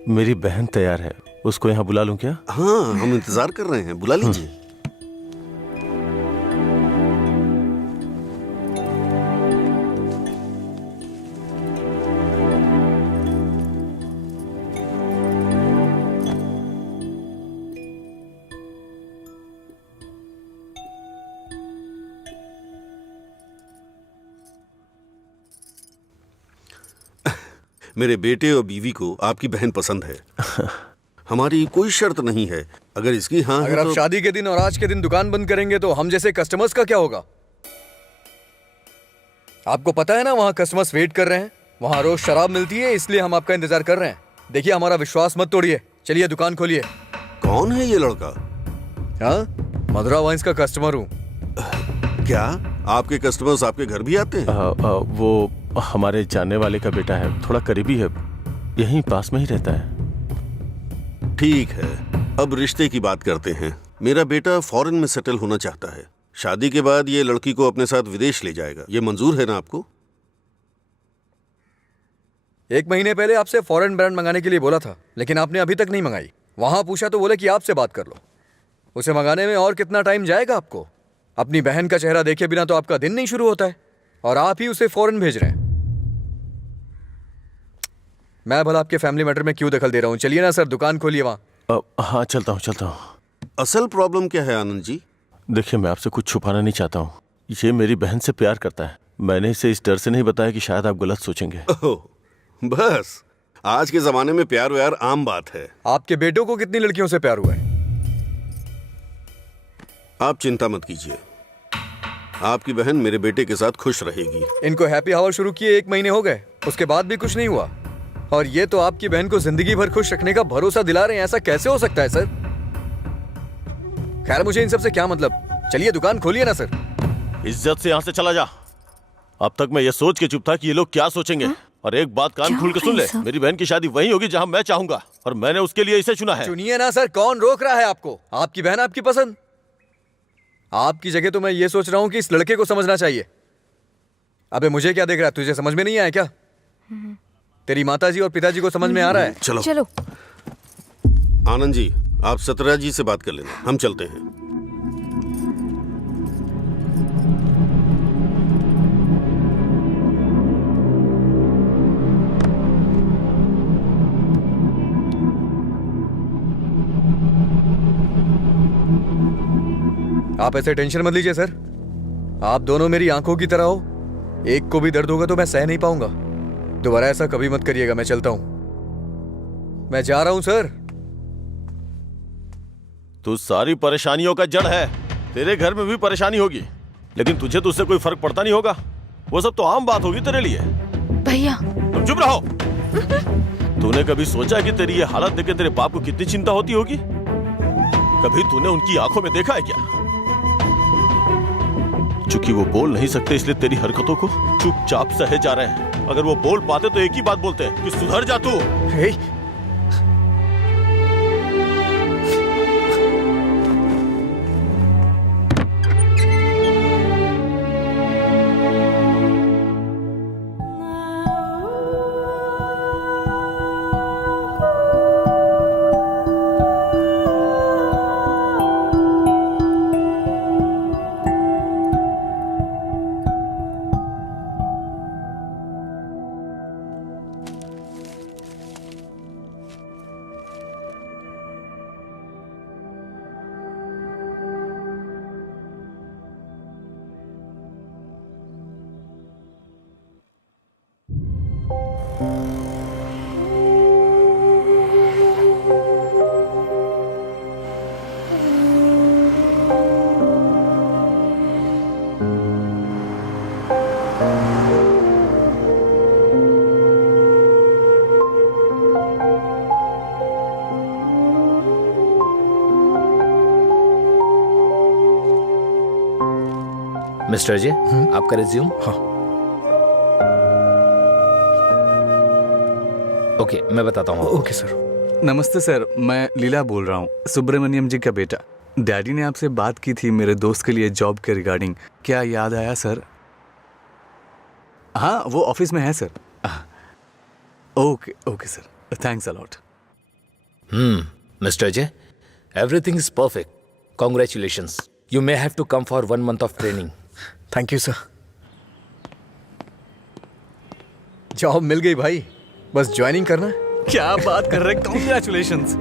मेरी बहन तैयार है, उसको यहाँ बुला लूं क्या? हाँ हम इंतजार कर रहे हैं, बुला लीजिए। मेरे बेटे और बीवी को आपकी बहन पसंद है। हमारी कोई शर्त नहीं है, अगर इसकी हाँ है अगर आप तो शादी के दिन और आज के दिन दुकान बंद करेंगे तो हम जैसे कस्टमर्स का क्या होगा? आपको पता है ना वहां कस्टमर्स वेट कर रहे हैं, वहां रोज शराब मिलती है, इसलिए हम आपका इंतजार कर रहे हैं। देखिए हमारा विश्वास मत तोड़िए, चलिए दुकान खोलिए। कौन है ये लड़का? हाँ, मधुरा वाइन्स का कस्टमर हूँ। क्या आपके कस्टमर्स आपके घर भी आते हैं? वो हमारे जानने वाले का बेटा है, थोड़ा करीबी है, यहीं पास में ही रहता है। ठीक है, अब रिश्ते की बात करते हैं। मेरा बेटा फॉरेन में सेटल होना चाहता है। शादी के बाद ये लड़की को अपने साथ विदेश ले जाएगा। ये मंजूर है ना आपको? 1 महीने पहले आपसे फॉरेन ब्रांड मंगाने के लिए बोला था, लेकिन आपने अभी तक नहीं मंगाई। वहां पूछा तो बोले कि आपसे बात कर लो। उसे मंगाने में और कितना टाइम जाएगा आपको? अपनी बहन का चेहरा देखे बिना तो आपका दिन नहीं शुरू होता है, और आप ही उसे फॉरेन भेज रहे हैं। मैं भला आपके फैमिली मैटर में क्यों दखल दे रहा हूँ? चलिए ना सर, दुकान खोलिए वहां। हाँ चलता हूँ। असल प्रॉब्लम क्या है आनंद जी? देखिए मैं आपसे कुछ छुपाना नहीं चाहता हूँ। ये मेरी बहन से प्यार करता है। मैंने इसे इस डर से नहीं बताया कि शायद आप गलत सोचेंगे। ओह, बस आज के जमाने में प्यार व्यार आम बात है। आपके बेटों को कितनी लड़कियों से प्यार हुआ है? आप चिंता मत कीजिए, आपकी बहन मेरे बेटे के साथ खुश रहेगी। इनको हैप्पी आवर शुरू किए 1 महीने हो गए, उसके बाद भी कुछ नहीं हुआ, और ये तो आपकी बहन को जिंदगी भर खुश रखने का भरोसा दिला रहे हैं। ऐसा कैसे हो सकता है सर? खैर मुझे इन सब से क्या मतलब, चलिए दुकान खोलिए ना सर। इज्जत से यहाँ से चला जा। अब तक मैं ये सोच के चुप था कि ये लोग क्या सोचेंगे। और एक बात कान खोल के सुन ले, मेरी बहन की शादी वहीं होगी जहाँ मैं चाहूंगा, और मैंने उसके लिए इसे चुना है। चुनिए ना सर, कौन रोक रहा है आपको? आपकी बहन आपकी पसंद। आपकी जगह तो मैं ये सोच रहा हूँ कि इस लड़के को समझना चाहिए। अबे मुझे क्या देख रहा है, तुझे समझ में नहीं आया क्या? तेरी माताजी और पिताजी को समझ में आ रहा है? चलो। आनंद जी, आप सतरा जी से बात कर लेना, हम चलते हैं। आप ऐसे टेंशन मत लीजिए सर, आप दोनों मेरी आंखों की तरह हो। एक को भी दर्द होगा तो मैं सह नहीं पाऊंगा। दोबारा ऐसा कभी मत करिएगा। मैं चलता हूं, मैं जा रहा हूं सर। तू सारी परेशानियों का जड़ है। तेरे घर में भी परेशानी होगी, लेकिन तुझे तो उससे कोई फर्क पड़ता नहीं होगा। वो सब तो आम बात होगी तेरे लिए। भैया तुम चुप रहो। तूने कभी सोचा कि तेरी ये हालत देख के तेरे बाप को कितनी चिंता होती होगी? कभी तूने उनकी आंखों में देखा है क्या? चूंकि वो बोल नहीं सकते, इसलिए तेरी हरकतों को चुपचाप सहे जा रहे हैं। अगर वो बोल पाते तो एक ही बात बोलते हैं कि सुधर जा तू। मिस्टर जी, आपका रिज्यूम। हाँ। ओके, मैं बताता हूँ। Okay sir. नमस्ते सर, मैं लीला बोल रहा हूँ, सुब्रमण्यम जी का बेटा। डैडी ने आपसे बात की थी मेरे दोस्त के लिए जॉब के रिगार्डिंग। क्या याद आया सर? हाँ, वो ऑफिस में है sir. Okay sir, thanks a lot. Mr J, everything is perfect. Congratulations. You may have to come for 1 month of training. Thank you sir. Job मिल गई भाई, बस ज्वाइनिंग करना है। क्या बात कर रहे हैं, कॉन्ग्रेचुलेशंस।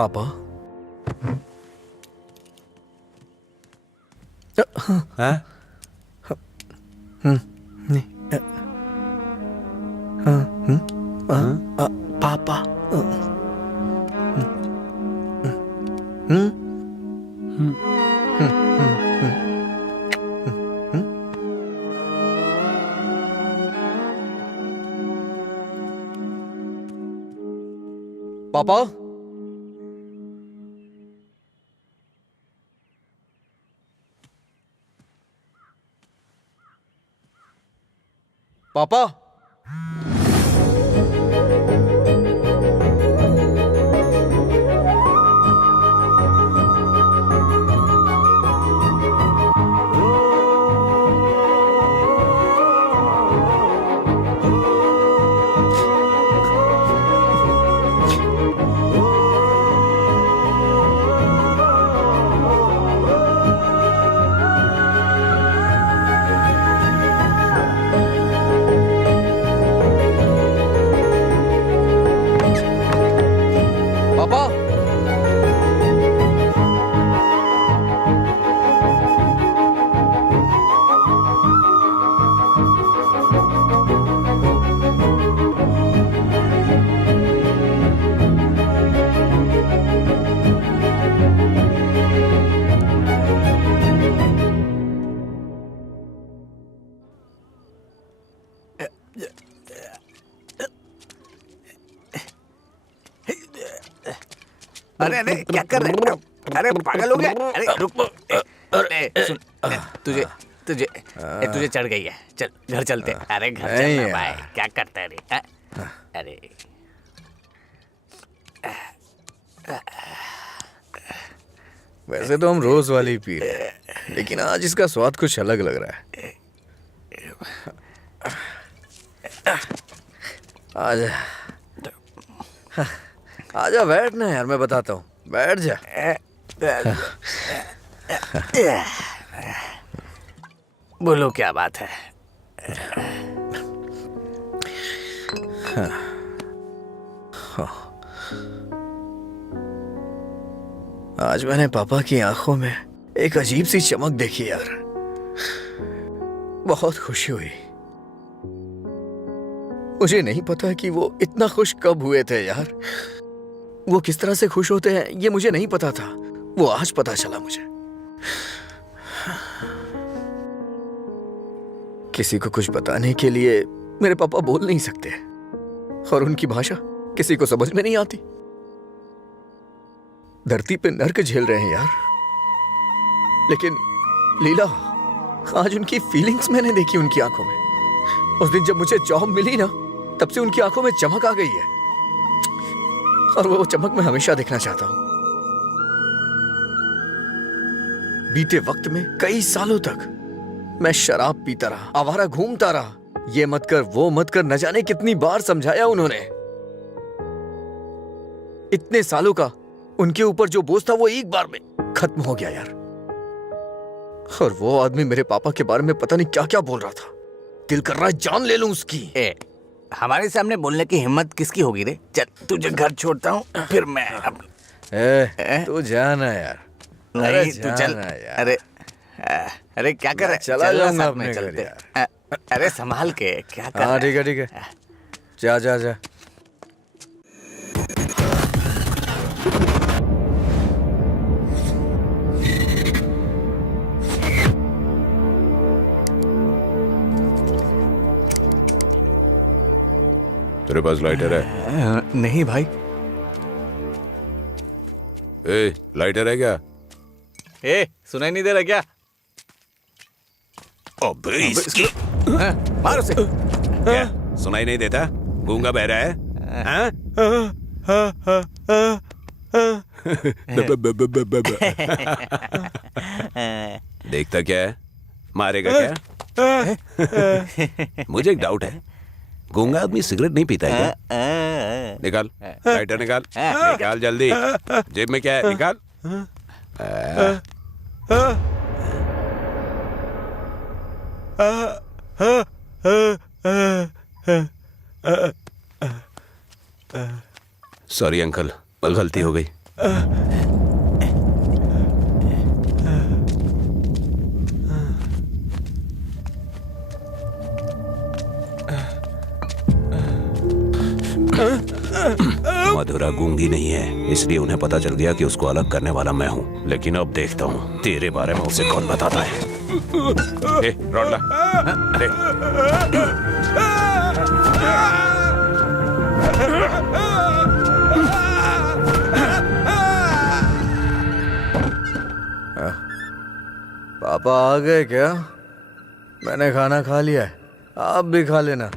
पापा हाँ? पापा पापा पापा पापा अरे अरे क्या कर रहे हैं? अरे पागल हो गया? अरे रुक। अरे सुन, तुझे तुझे तुझे चढ़ गई है। चल घर चलते। अरे घर चलना भाई, क्या करता है रे? अरे वैसे तो हम रोज वाली पी रहे हैं, लेकिन आज इसका स्वाद कुछ अलग लग रहा है। आजा आजा बैठ ना यार, मैं बताता हूँ, बैठ जा। बोलो क्या बात है? आज मैंने पापा की आंखों में एक अजीब सी चमक देखी यार, बहुत खुशी हुई। मुझे नहीं पता कि वो इतना खुश कब हुए थे यार। वो किस तरह से खुश होते हैं ये मुझे नहीं पता था, वो आज पता चला मुझे। किसी को कुछ बताने के लिए मेरे पापा बोल नहीं सकते, और उनकी भाषा किसी को समझ में नहीं आती। धरती पे नर्क झेल रहे हैं यार, लेकिन लीला, आज उनकी फीलिंग्स मैंने देखी उनकी आंखों में। उस दिन जब मुझे जॉब मिली ना, तब से उनकी आंखों में चमक आ गई है, और वो चमक मैं हमेशा देखना चाहता हूं। बीते वक्त में कई सालों तक मैं शराब पीता रहा, आवारा घूमता रहा। ये मत कर, वो मत कर, न जाने कितनी बार समझाया उन्होंने। इतने सालों का उनके ऊपर जो बोझ था वो एक बार में खत्म हो गया यार। और वो आदमी मेरे पापा के बारे में पता नहीं क्या क्या बोल रहा था। दिल कर रहा है जान ले लूं उसकी। हमारे सामने बोलने की हिम्मत किसकी होगी रे? चल तुझे घर छोड़ता हूँ, फिर मैं तू जाना यार। नहीं तू चल। अरे अरे क्या कर रहा है? चला जाऊंगा अपने घर यार। अरे संभाल के क्या कर? हाँ ठीक है ठीक है, जा जा जा। तेरे पास लाइटर है? नहीं भाई। ए, लाइटर है क्या? ए, सुनाई नहीं दे रहा क्या? अबे इसकी मार उसे। क्या सुनाई नहीं देता? गूंगा बहरा है? हाँ? देखता क्या है? मारेगा क्या? मुझे एक डाउट है, गूंगा आदमी सिगरेट नहीं पीता है क्या? निकाल लाइटर, निकाल निकाल जल्दी। जेब में क्या है? निकाल। सॉरी अंकल, गलती हो गई। मधुरा गूंगी नहीं है, इसलिए उन्हें पता चल गया कि उसको अलग करने वाला मैं हूँ। लेकिन अब देखता हूँ तेरे बारे में उसे कौन बताता है। ए, रॉड ला। ले। पापा आ गए क्या? मैंने खाना खा लिया है, आप भी खा लेना।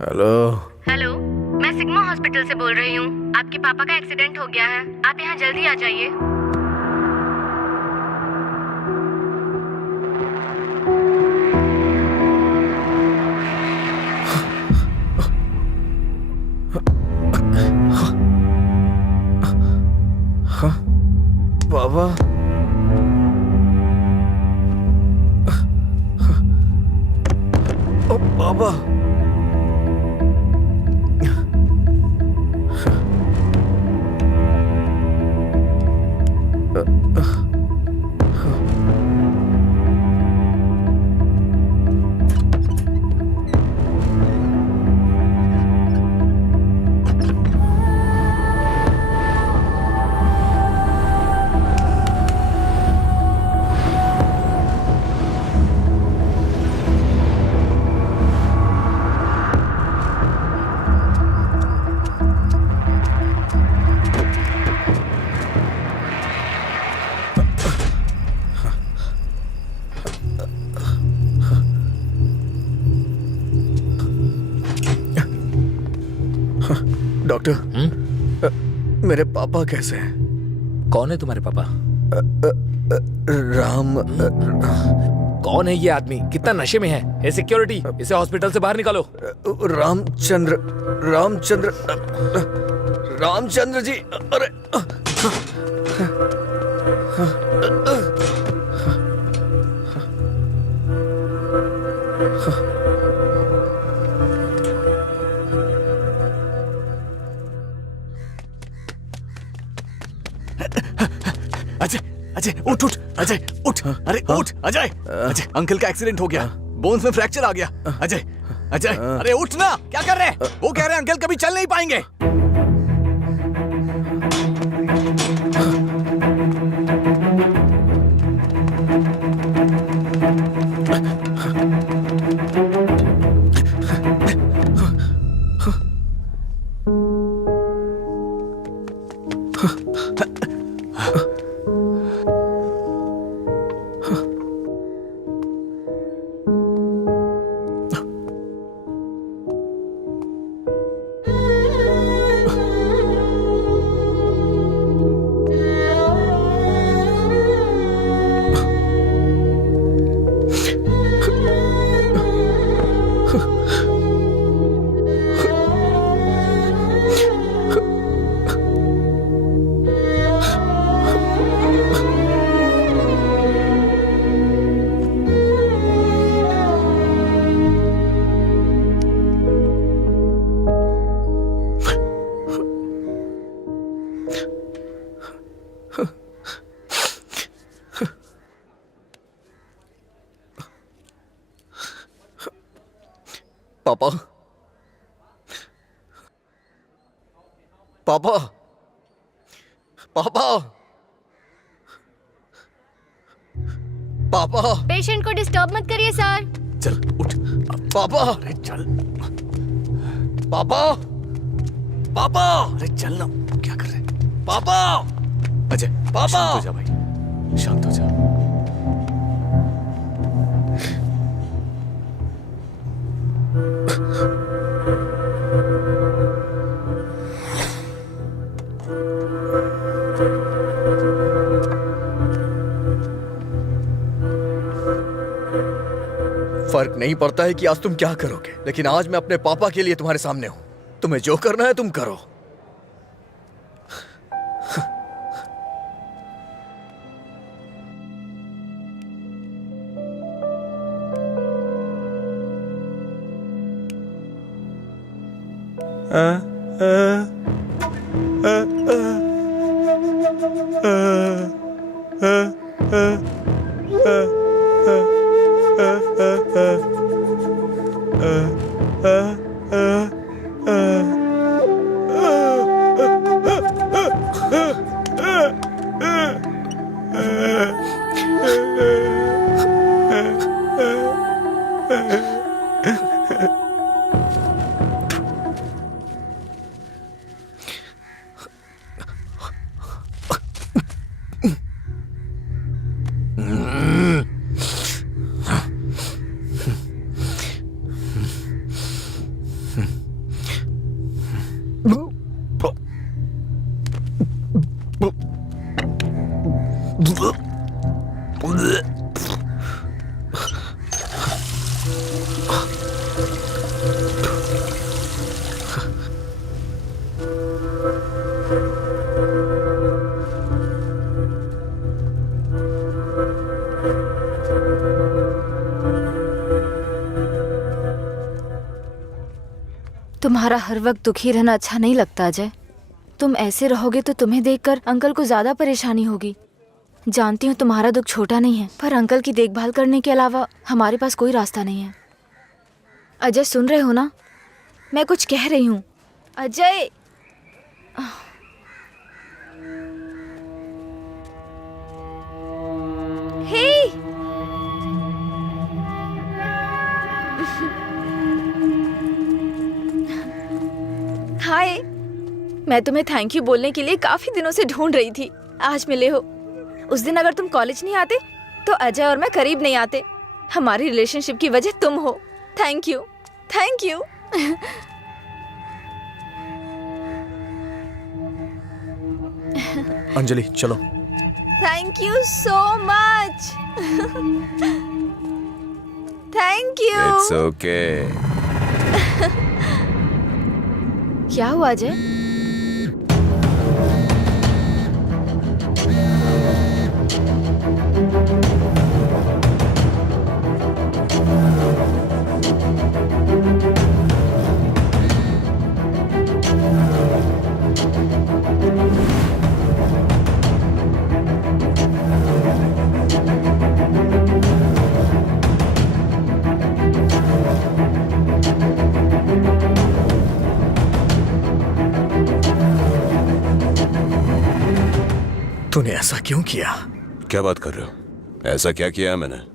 हेलो। हेलो, मैं सिग्मा हॉस्पिटल से बोल रही हूँ। आपके पापा का एक्सीडेंट हो गया है, आप यहाँ जल्दी आ जाइए। पापा, ओ पापा, डॉक्टर, मेरे पापा कैसे हैं? कौन है तुम्हारे पापा? राम। कौन है ये आदमी? कितना नशे में है? ए सिक्योरिटी, इसे हॉस्पिटल से बाहर निकालो। रामचंद्र, रामचंद्र, रामचंद्र जी। अरे अजय, अजय उठ उठ, अजय उठ, अरे उठ अजय। अजय, अंकल का एक्सीडेंट हो गया, बोन्स में फ्रैक्चर आ गया। अजय, अजय, अरे उठ ना, क्या कर रहे हैं? वो कह रहे हैं अंकल कभी चल नहीं पाएंगे। पापा, पापा, पापा, पापा। पेशेंट को डिस्टर्ब मत करिए सर। चल उठ पापा, अरे चल पापा, पापा, अरे चल ना, क्या कर रहे हैं? पापा, अजय पापा। शांत हो जा भाई, शांत हो जा। फर्क नहीं पड़ता है कि आज तुम क्या करोगे, लेकिन आज मैं अपने पापा के लिए तुम्हारे सामने हूं। तुम्हें जो करना है तुम करो। तुम्हारा हर वक्त दुखी रहना अच्छा नहीं लगता अजय। तुम ऐसे रहोगे तो तुम्हें देखकर अंकल को ज्यादा परेशानी होगी। जानती हूँ तुम्हारा दुख छोटा नहीं है, पर अंकल की देखभाल करने के अलावा हमारे पास कोई रास्ता नहीं है। अजय सुन रहे हो ना, मैं कुछ कह रही हूँ। अजय हे हाय, मैं तुम्हें थैंक यू बोलने के लिए काफी दिनों से ढूंढ रही थी। आज मिले हो। उस दिन अगर तुम कॉलेज नहीं आते तो अजय और मैं करीब नहीं आते। हमारी रिलेशनशिप की वजह तुम हो। Thank you, thank you. Anjali चलो। Thank you so much. Thank you. It's okay. क्या हुआ अजय? तूने ऐसा क्यों किया? क्या बात कर रहे हो? ऐसा क्या किया है मैंने?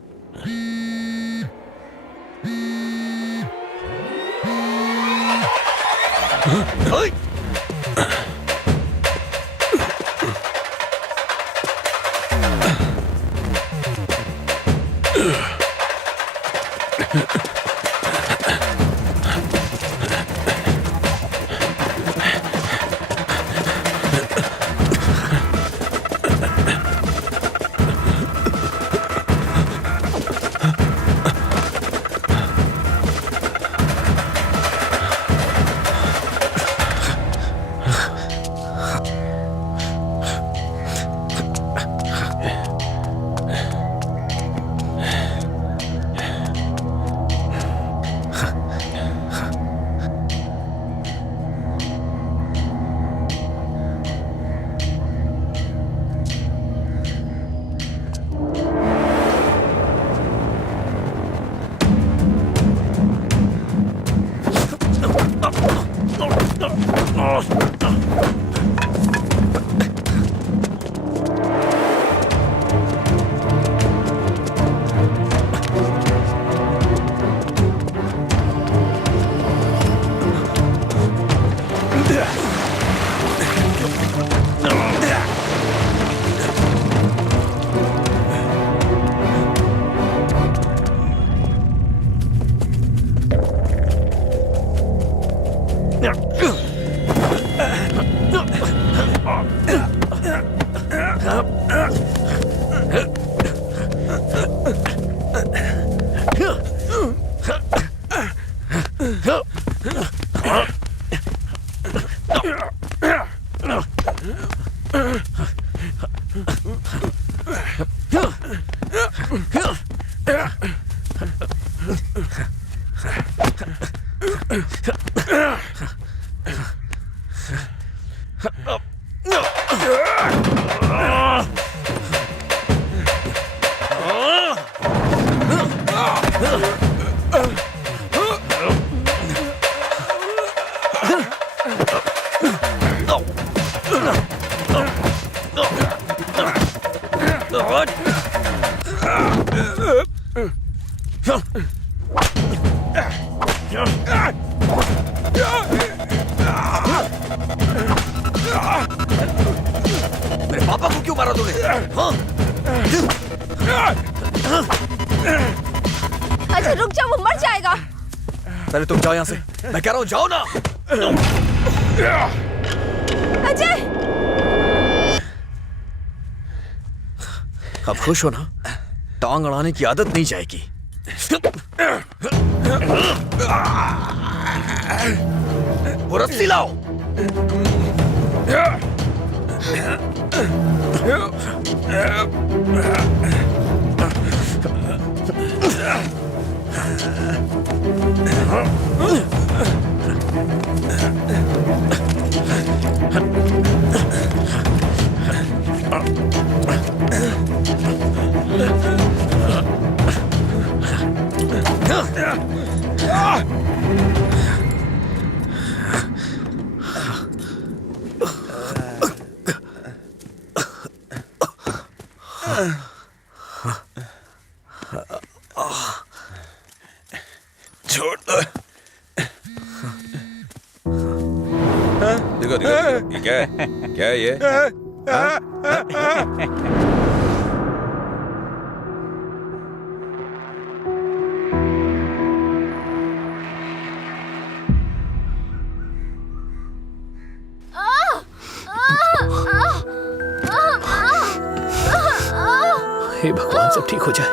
मेरे पापा को क्यों मारा तूने? हाँ? अजय रुक जा, वो मर जाएगा। पहले तुम जाओ यहाँ से, मैं कह रहा हूँ जाओ ना। अजय अब खुश हो ना? टांग अड़ाने की आदत नहीं जाएगी। वो रस्सी लाओ। छोड़ दो। देखो देखो ये क्या है? क्या है ये? हे भगवान, सब ठीक हो जाए।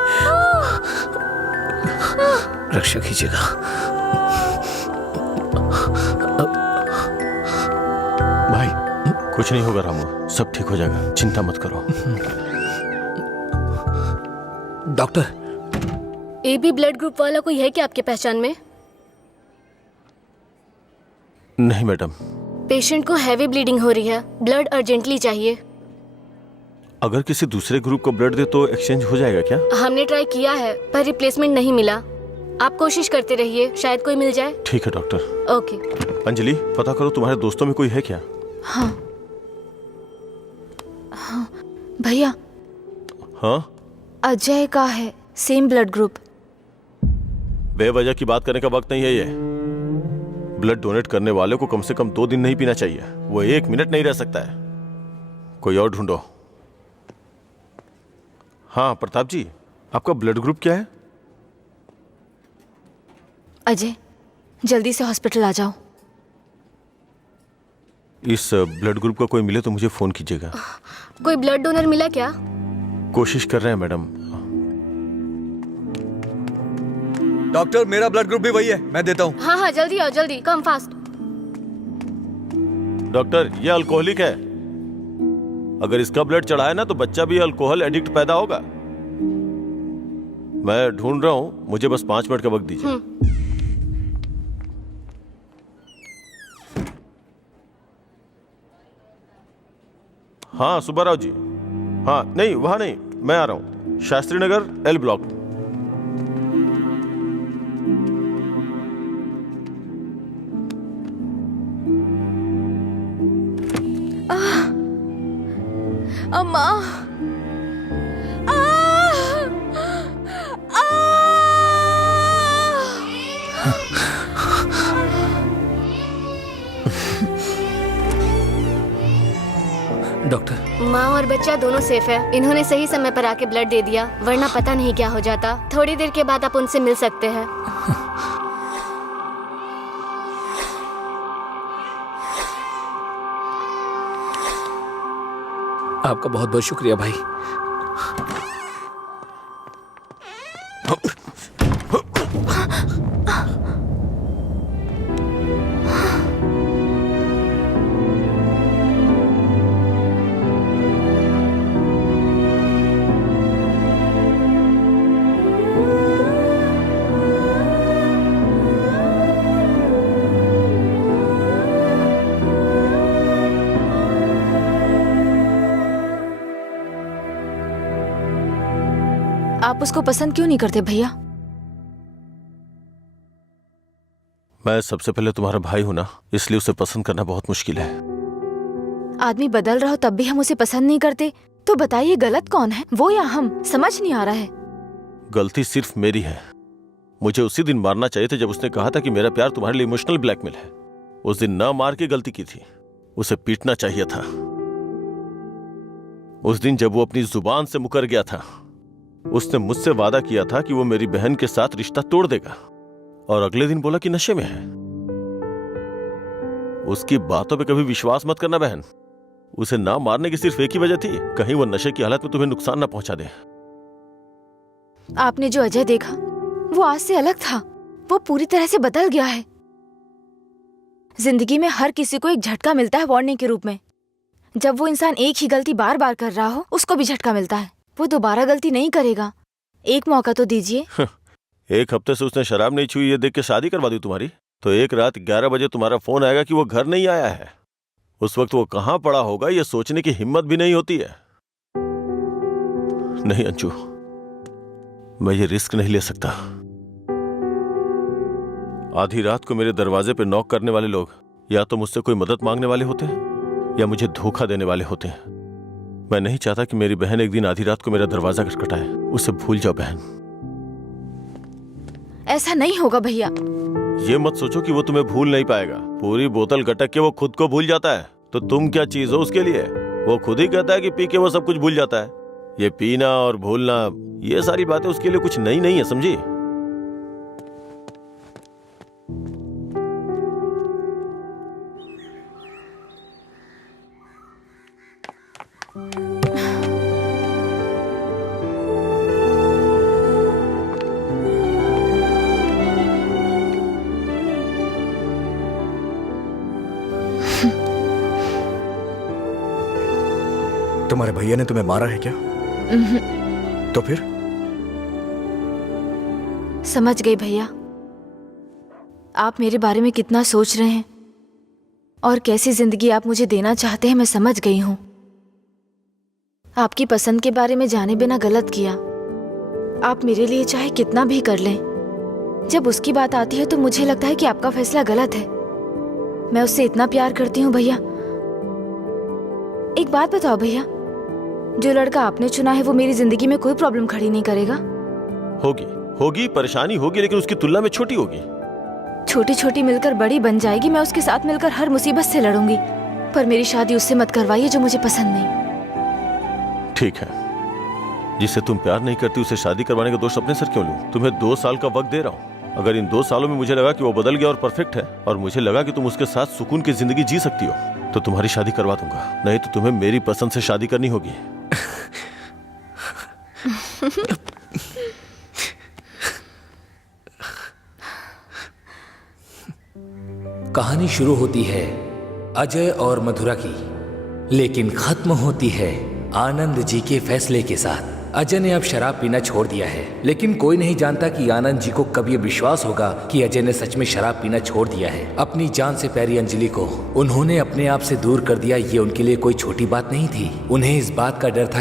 रक्षा कीजिएगा। भाई कुछ नहीं होगा रामू, सब ठीक हो जाएगा, चिंता मत करो। डॉक्टर, एबी ब्लड ग्रुप वाला कोई है क्या आपके पहचान में? नहीं मैडम। पेशेंट को हैवी ब्लीडिंग हो रही है, ब्लड अर्जेंटली चाहिए। अगर किसी दूसरे ग्रुप को ब्लड दे तो एक्सचेंज हो जाएगा क्या? हमने ट्राई किया है पर रिप्लेसमेंट नहीं मिला। आप कोशिश करते रहिए, शायद कोई मिल जाए। ठीक है डॉक्टर। ओके। अंजलि, पता करो तुम्हारे दोस्तों में कोई है क्या? हाँ हाँ भैया। हाँ अजय का है सेम ब्लड ग्रुप। बेवजह की बात करने का वक्त नहीं है ये। ब्लड डोनेट करने वाले को कम से कम 2 दिन नहीं पीना चाहिए, वो 1 मिनट नहीं रह सकता है। कोई और ढूंढो। हाँ प्रताप जी, आपका ब्लड ग्रुप क्या है? अजय जल्दी से हॉस्पिटल आ जाओ। इस ब्लड ग्रुप का कोई मिले तो मुझे फोन कीजिएगा। कोई ब्लड डोनर मिला क्या? कोशिश कर रहे हैं मैडम। डॉक्टर, मेरा ब्लड ग्रुप भी वही है, मैं देता हूँ। हाँ हाँ जल्दी आओ, जल्दी, कम फास्ट। डॉक्टर, ये अल्कोहलिक है, अगर इसका ब्लड चढ़ाए ना तो बच्चा भी अल्कोहल एडिक्ट पैदा होगा। मैं ढूंढ रहा हूँ, मुझे बस 5 मिनट का वक्त दीजिए। हाँ सुब्बाराव जी। हाँ नहीं, वहां नहीं, मैं आ रहा हूँ, शास्त्री नगर L ब्लॉक। अम्मा। डॉक्टर, माँ और बच्चा दोनों सेफ है। इन्होंने सही समय पर आके ब्लड दे दिया, वरना पता नहीं क्या हो जाता। थोड़ी देर के बाद आप उनसे मिल सकते हैं। आपका बहुत बहुत शुक्रिया भाई। आप उसको पसंद क्यों नहीं करते भैया? मैं सबसे पहले तुम्हारा भाई हूं ना, इसलिए उसे पसंद करना बहुत मुश्किल है। आदमी बदल रहा हो तब भी हम उसे पसंद नहीं करते, तो बताइए गलत कौन है, वो या हम? समझ नहीं आ रहा है। गलती सिर्फ मेरी है। मुझे उसी दिन मारना चाहिए था जब उसने कहा था कि मेरा प्यार तुम्हारे लिए इमोशनल ब्लैकमेल है। उस दिन ना मार के गलती की थी, उसे पीटना चाहिए था। उस दिन जब वो अपनी जुबान से मुकर गया था, उसने मुझसे वादा किया था कि वो मेरी बहन के साथ रिश्ता तोड़ देगा, और अगले दिन बोला कि नशे में है। उसकी बातों पे कभी विश्वास मत करना बहन। उसे ना मारने की सिर्फ एक ही वजह थी, कहीं वो नशे की हालत में तुम्हें नुकसान ना पहुंचा दे। आपने जो अजय देखा वो आज से अलग था। वो पूरी तरह से बदल गया है। जिंदगी में हर किसी को एक झटका मिलता है वार्निंग के रूप में। जब वो इंसान एक ही गलती बार बार कर रहा हो, उसको भी झटका मिलता है। वो दोबारा गलती नहीं करेगा। एक मौका तो दीजिए। एक हफ्ते से उसने शराब नहीं छुई, ये देख के शादी करवा दी तुम्हारी। तो एक रात 11 बजे तुम्हारा फोन आएगा कि वो घर नहीं आया है। उस वक्त वो कहां पड़ा होगा ये सोचने की हिम्मत भी नहीं होती है। नहीं अंशु, मैं ये रिस्क नहीं ले सकता। आधी रात को मेरे दरवाजे पे नॉक करने वाले लोग या तो मुझसे कोई मदद मांगने वाले होते हैं या मुझे धोखा देने वाले होते हैं। मैं नहीं चाहता कि मेरी बहन एक दिन आधी रात को मेरा दरवाजा खटखटाए। उसे भूल जाओ बहन। ऐसा नहीं होगा भैया। ये मत सोचो कि वो तुम्हें भूल नहीं पाएगा। पूरी बोतल गटक के वो खुद को भूल जाता है, तो तुम क्या चीज हो उसके लिए? वो खुद ही कहता है कि पी के वो सब कुछ भूल जाता है। ये पीना और भूलना, ये सारी बातें उसके लिए कुछ नई नहीं है, समझी? तुम्हारे भैया ने तुम्हें मारा है क्या? तो फिर? समझ गई भैया, आप मेरे बारे में कितना सोच रहे हैं और कैसी जिंदगी आप मुझे देना चाहते हैं, मैं समझ गई हूं। आपकी पसंद के बारे में जाने बिना गलत किया। आप मेरे लिए चाहे कितना भी कर लें, जब उसकी बात आती है तो मुझे लगता है कि आपका फैसला गलत है। मैं उससे इतना प्यार करती हूँ भैया। एक बात बताओ भैया, जो लड़का आपने चुना है वो मेरी जिंदगी में कोई प्रॉब्लम खड़ी नहीं करेगा? होगी परेशानी होगी, लेकिन उसकी तुलना में छोटी होगी। छोटी छोटी मिलकर बड़ी बन जाएगी। मैं उसके साथ मिलकर हर मुसीबत से लड़ूंगी, पर मेरी शादी उससे मत करवाइए जो मुझे पसंद नहीं। ठीक है, जिससे तुम प्यार नहीं करती उसे शादी करवाने का दोष अपने सर क्यों लूं? तुम्हें 2 साल का वक्त दे रहा हूं। अगर इन 2 सालों में मुझे लगा कि वो बदल गया और परफेक्ट है, और मुझे लगा कि तुम उसके साथ सुकून की जिंदगी जी सकती हो, तो तुम्हारी शादी करवा दूंगा। नहीं तो तुम्हें मेरी पसंद से शादी करनी होगी। कहानी शुरू होती है अजय और मधुरा की, लेकिन खत्म होती है आनंद जी के फैसले के साथ। अजय ने अब शराब पीना छोड़ दिया है, लेकिन कोई नहीं जानता कि आनंद जी को कब ये विश्वास होगा कि अजय ने सच में शराब पीना छोड़ दिया है। अपनी जान से प्यारी अंजलि को उन्होंने अपने आप से दूर कर दिया, ये उनके लिए कोई छोटी बात नहीं थी। उन्हें इस बात का डर था